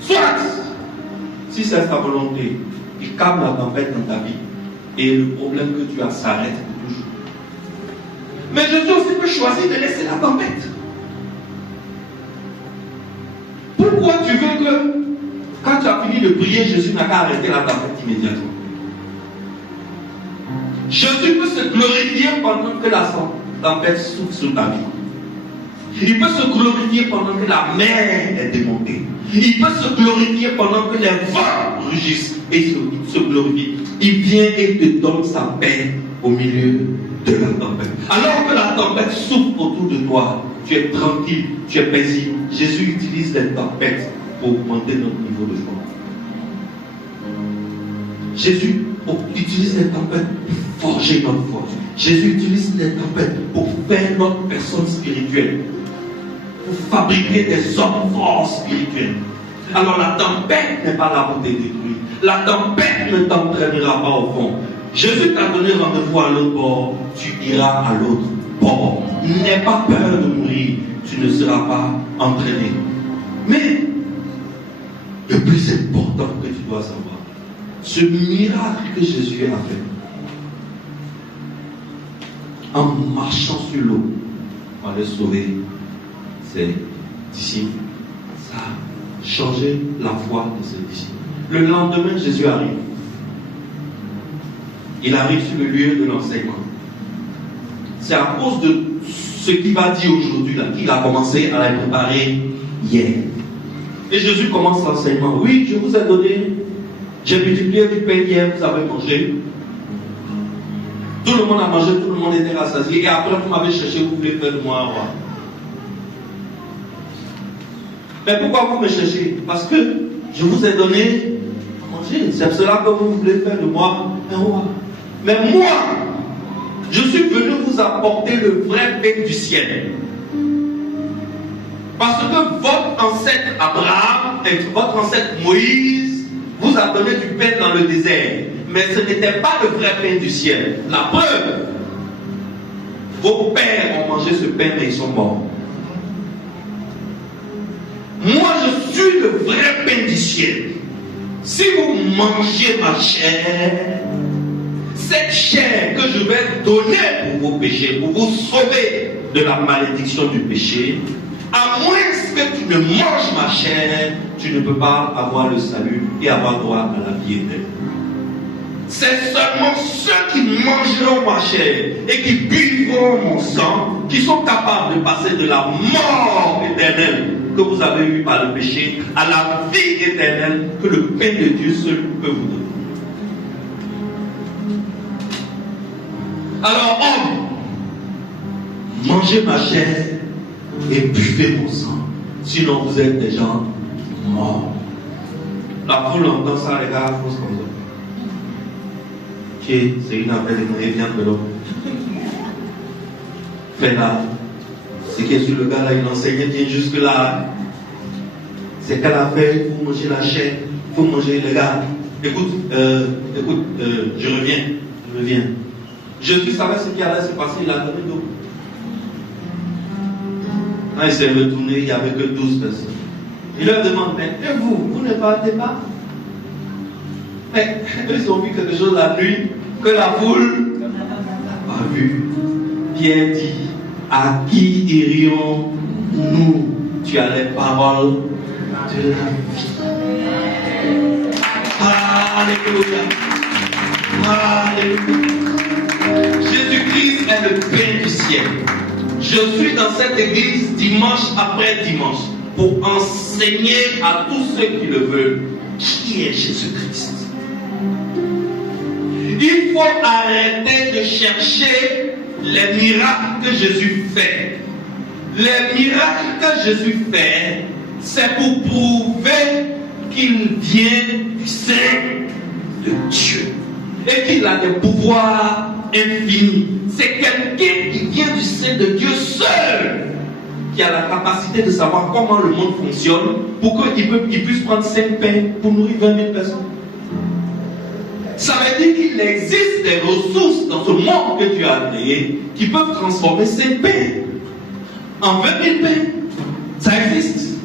Soit, si c'est sa volonté, il calme la tempête dans ta vie et le problème que tu as s'arrête pour toujours. Mais Jésus aussi peut choisir de laisser la tempête. Pourquoi tu veux que, quand tu as fini de prier, Jésus n'a qu'à arrêter la tempête immédiatement? Jésus peut se glorifier pendant que la tempête souffle sur ta vie. Il peut se glorifier pendant que la mer est démontée. Il peut se glorifier pendant que les vents rugissent. Et il se glorifie. Il vient et te donne sa paix au milieu de la tempête. Alors que la tempête souffle autour de toi, tu es tranquille, tu es paisible. Jésus utilise les tempêtes pour augmenter notre niveau de foi. Jésus utilise les tempêtes pour forger notre foi. Jésus utilise les tempêtes pour faire notre personne spirituelle, pour fabriquer des hommes forts spirituels. Alors la tempête n'est pas là pour te détruire. La tempête ne t'entraînera pas au fond. Jésus t'a donné rendez-vous à l'autre bord, tu iras à l'autre bord. N'aie pas peur de mourir, tu ne seras pas entraîné. Mais le plus important que tu dois savoir, ce miracle que Jésus a fait, en marchant sur l'eau, pour aller sauver ses disciples, ça a changé la foi de ses disciples. Le lendemain, Jésus arrive. Il arrive sur le lieu de l'enseignement. C'est à cause de ce qu'il va dire aujourd'hui là qu'il a commencé à la préparer hier. Et Jésus commence l'enseignement. Oui, je vous ai donné, j'ai multiplié du pain hier, vous avez mangé. Tout le monde a mangé, tout le monde était rassasié. Et après, vous m'avez cherché, vous voulez faire de moi un roi. Mais pourquoi vous me cherchez? Parce que je vous ai donné à manger. C'est cela que vous voulez faire de moi un roi. Mais moi, je suis venu vous apporter le vrai pain du ciel. Parce que votre ancêtre Abraham et votre ancêtre Moïse vous a donné du pain dans le désert. Mais ce n'était pas le vrai pain du ciel. La preuve, vos pères ont mangé ce pain mais ils sont morts. Moi, je suis le vrai pain du ciel. Si vous mangez ma chair, cette chair que je vais donner pour vos péchés, pour vous sauver de la malédiction du péché, à moins que tu ne manges ma chair, tu ne peux pas avoir le salut et avoir droit à la vie éternelle. C'est seulement ceux qui mangeront ma chair et qui buvront mon sang qui sont capables de passer de la mort éternelle que vous avez eue par le péché à la vie éternelle que le pain de Dieu seul peut vous donner. Alors, homme, mangez ma chair et buvez mon sang, sinon vous êtes des gens morts. La foule entend ça, les gars, fonce comme ça. C'est une affaire de viande de l'homme. Fais là. Ce qui est sur le gars là, il enseignait bien jusque là. C'est qu'à la fin, il faut manger la chair, il faut manger le gars. Écoute, je reviens. Jésus savait ce qui allait se passer, il a donné l'eau. Quand il s'est retourné, il n'y avait que 12 personnes. Il leur demande, mais et vous ne partez pas? Mais ils ont vu quelque chose la nuit que la foule a vu. Pierre dit, à qui irions-nous? Tu as les paroles de la vie. Alléluia. Alléluia. Jésus-Christ est le pain du ciel. Je suis dans cette église dimanche après dimanche pour enseigner à tous ceux qui le veulent qui est Jésus-Christ. Il faut arrêter de chercher les miracles que Jésus fait. Les miracles que Jésus fait, c'est pour prouver qu'il vient du sein de Dieu et qu'il a des pouvoirs infinis. C'est quelqu'un qui vient du sein de Dieu seul qui a la capacité de savoir comment le monde fonctionne pour qu'il puisse prendre 5 pains pour nourrir 20 000 personnes. Ça veut dire qu'il existe des ressources dans ce monde que Dieu a créé qui peuvent transformer 5 pains en 20 000 pains. Ça existe.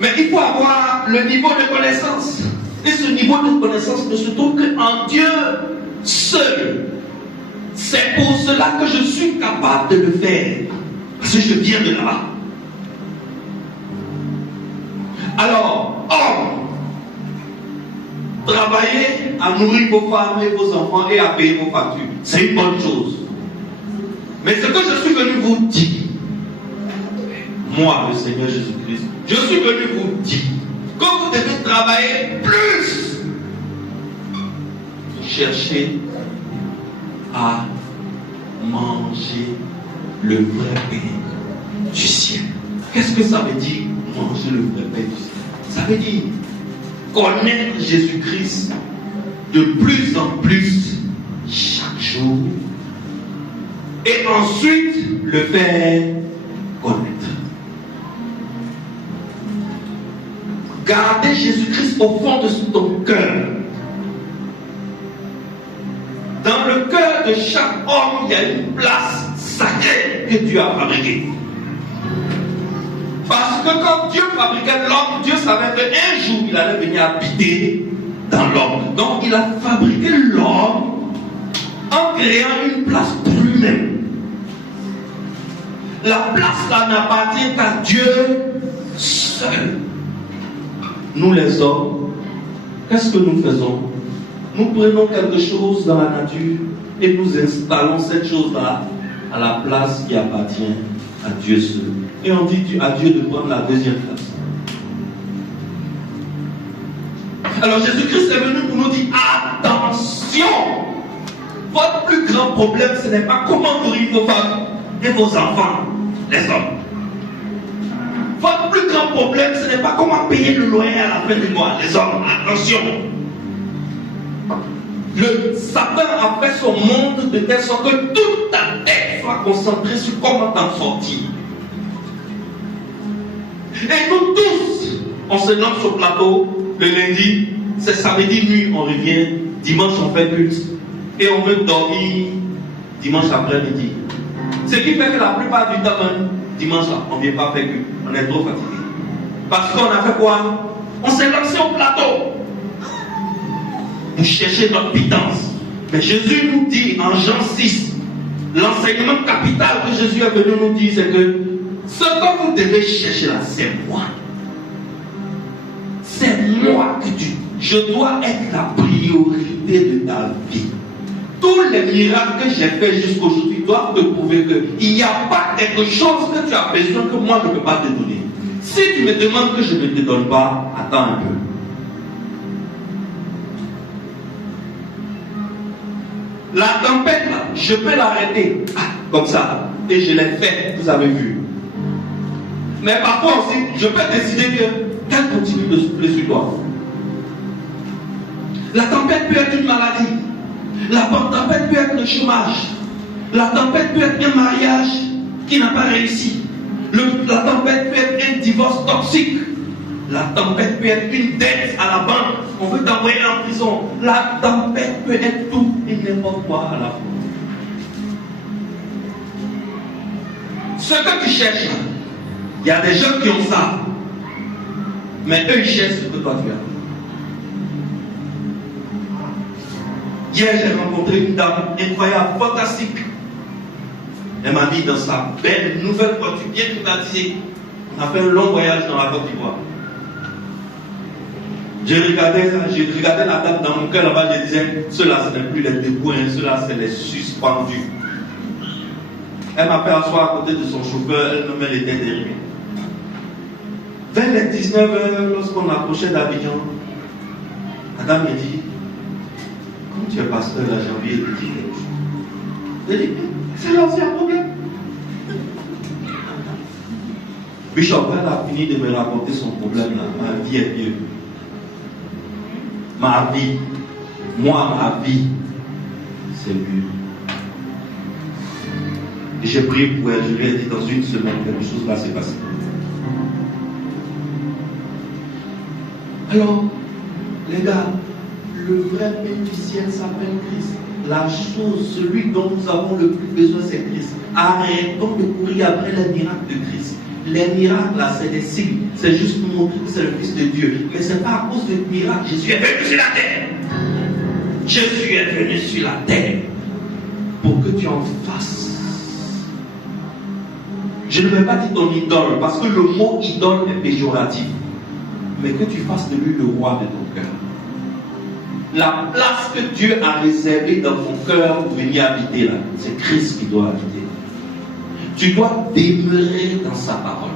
Mais il faut avoir le niveau de connaissance. Et ce niveau de connaissance ne se trouve qu'en Dieu seul. C'est pour cela que je suis capable de le faire. Parce que je viens de là-bas. Alors, travailler à nourrir vos femmes et vos enfants et à payer vos factures, c'est une bonne chose. Mais ce que je suis venu vous dire, moi, le Seigneur Jésus-Christ, je suis venu vous dire que vous devez travailler plus pour chercher à manger le vrai pain du ciel. Qu'est-ce que ça veut dire, manger le vrai pain du ciel? Ça veut dire connaître Jésus-Christ de plus en plus chaque jour et ensuite le faire connaître. Garder Jésus-Christ au fond de ton cœur. Dans le cœur de chaque homme, il y a une place sacrée que Dieu a fabriquée. Parce que quand Dieu fabriquait l'homme, Dieu savait qu'un jour il allait venir habiter dans l'homme. Donc il a fabriqué l'homme en créant une place pour lui-même. La place là n'appartient qu'à Dieu seul. Nous les hommes, qu'est-ce que nous faisons? Nous prenons quelque chose dans la nature et nous installons cette chose-là à la place qui appartient à Dieu seul. Et on dit à Dieu de prendre la deuxième place. Alors Jésus-Christ est venu pour nous dire, attention! Votre plus grand problème, ce n'est pas comment nourrir vos femmes et vos enfants, les hommes. Votre plus grand problème, ce n'est pas comment payer le loyer à la fin du mois, les hommes. Attention! Le Satan a fait son monde de telle sorte que toute ta tête soit concentrée sur comment t'en sortir. Et nous tous, on se lance au plateau le lundi, c'est samedi nuit, on revient, dimanche on fait culte, et on veut dormir dimanche après-midi. Ce qui fait que la plupart du temps, dimanche là, on ne vient pas faire culte, on est trop fatigué. Parce qu'on a fait quoi? On s'est lancé au plateau pour chercher notre pitance. Mais Jésus nous dit en Jean 6, l'enseignement capital que Jésus est venu nous dire, c'est que ce que vous devez chercher là, c'est moi. C'est moi que je dois être la priorité de ta vie. Tous les miracles que j'ai faits jusqu'aujourd'hui doivent te prouver qu'il n'y a pas quelque chose que tu as besoin que moi je ne peux pas te donner. Si tu me demandes que je ne te donne pas, attends un peu. La tempête, là, je peux l'arrêter comme ça. Et je l'ai fait, vous avez vu. Mais parfois aussi, je peux décider qu'elle continue de souffler sur toi. La tempête peut être une maladie. La tempête peut être le chômage. La tempête peut être un mariage qui n'a pas réussi. La tempête peut être un divorce toxique. La tempête peut être une dette à la banque. On veut t'envoyer en prison. La tempête peut être tout et n'importe quoi à la fois. Ce que tu cherches, il y a des gens qui ont ça. Mais eux, ils cherchent ce que toi tu as. Hier, j'ai rencontré une dame incroyable, fantastique. Elle m'a dit dans sa belle nouvelle voiture, bien climatisée. On a fait un long voyage dans la Côte d'Ivoire. J'ai regardé la dame dans mon cœur là-bas, je disais, ceux-là, ce n'est plus les débouins, ceux-là, c'est les suspendus. Elle m'a fait asseoir à côté de son chauffeur, elle-même elle était dérivée. Vers les 19h, lorsqu'on approchait d'Abidjan, la dame me dit, comme tu es pasteur, là, j'ai envie de te dire quelque chose. Je dis, c'est l'ancien problème. Bishop, elle a fini de me raconter son problème là. Ma vie est mieux. Ma vie, moi, ma vie, c'est mieux. Et j'ai prié pour elle, je lui ai dit dans une semaine, quelque chose va se passer. Alors, les gars, le vrai Père du ciel s'appelle Christ. La chose, celui dont nous avons le plus besoin, c'est Christ. Arrêtons de courir après les miracles de Christ. Les miracles, là, c'est des signes. C'est juste pour montrer que c'est le Fils de Dieu. Mais ce n'est pas à cause de miracles. Jésus est venu sur la terre. Jésus est venu sur la terre pour que tu en fasses. Je ne vais pas dire ton idole, parce que le mot idole est péjoratif. Mais que tu fasses de lui le roi de ton cœur. La place que Dieu a réservée dans ton cœur pour venir habiter là, c'est Christ qui doit habiter. Tu dois demeurer dans sa parole.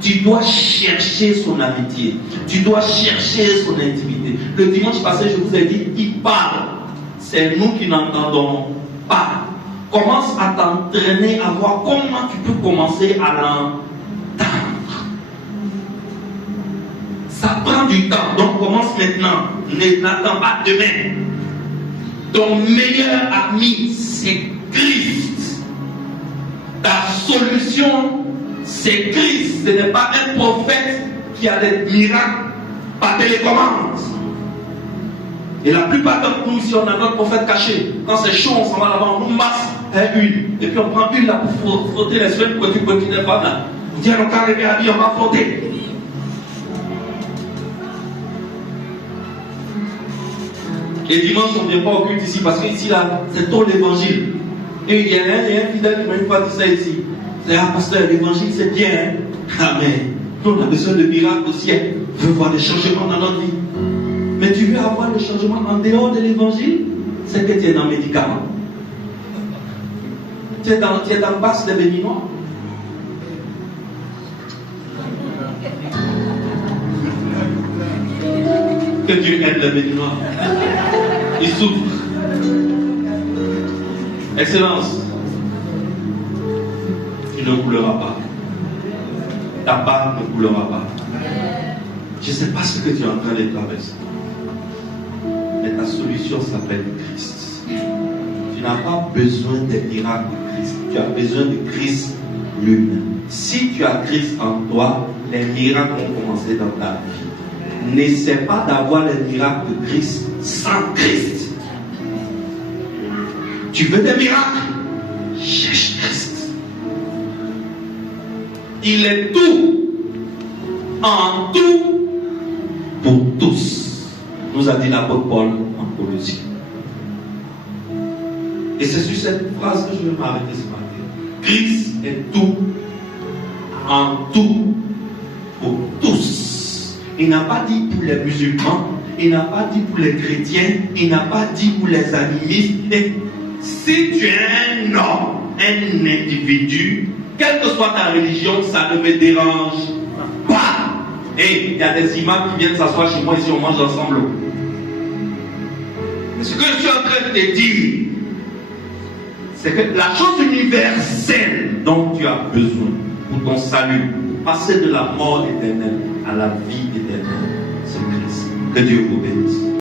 Tu dois chercher son amitié. Tu dois chercher son intimité. Le dimanche passé, je vous ai dit, il parle. C'est nous qui n'entendons pas. Commence à t'entraîner à voir comment tu peux commencer à l'entendre. Ça prend du temps, donc commence maintenant. N'attends pas demain. Ton meilleur ami, c'est Christ. Ta solution, c'est Christ. Ce n'est pas un prophète qui a des miracles par télécommande. Et la plupart d'entre nous, si on a notre prophète caché, quand c'est chaud, on s'en va là-bas, on nous masse une. Et puis on prend une là pour frotter les semaines pour que tu continues pas là. On dit à nos carrés à on va frotter. Et dimanche, on ne vient pas au culte ici parce qu'ici, là, c'est trop l'évangile. Et il y a un fidèle qui m'a une fois dit ça ici. C'est un pasteur, l'évangile, c'est bien. Hein? Ah, mais nous, on a besoin de miracles aussi. On veut voir des changements dans notre vie. Mais tu veux avoir des changements en dehors de l'évangile? C'est que tu es dans le médicament. Tu es dans le passe des béninois. Que Dieu aide les béninois. Ils souffrent. Excellence, tu ne couleras pas. Ta barbe ne coulera pas. Je ne sais pas ce que tu es en train de traverser. Mais ta solution s'appelle Christ. Tu n'as pas besoin des miracles de Christ. Tu as besoin de Christ lui-même. Si tu as Christ en toi, les miracles vont commencer dans ta vie. N'essaie pas d'avoir les miracles de Christ sans Christ. Tu veux des miracles? Cherche Christ. Il est tout, en tout, pour tous, nous a dit l'apôtre Paul en Colossiens. Et c'est sur cette phrase que je vais m'arrêter ce matin. Christ est tout, en tout, pour tous. Il n'a pas dit pour les musulmans, il n'a pas dit pour les chrétiens, il n'a pas dit pour les animistes. Et si tu es un homme, un individu, quelle que soit ta religion, ça ne me dérange pas. Et il y a des imams qui viennent s'asseoir chez moi ici, on mange ensemble. Mais ce que je suis en train de te dire, c'est que la chose universelle dont tu as besoin pour ton salut, pour passer de la mort éternelle à la vie éternelle, c'est Christ. Que Dieu vous bénisse.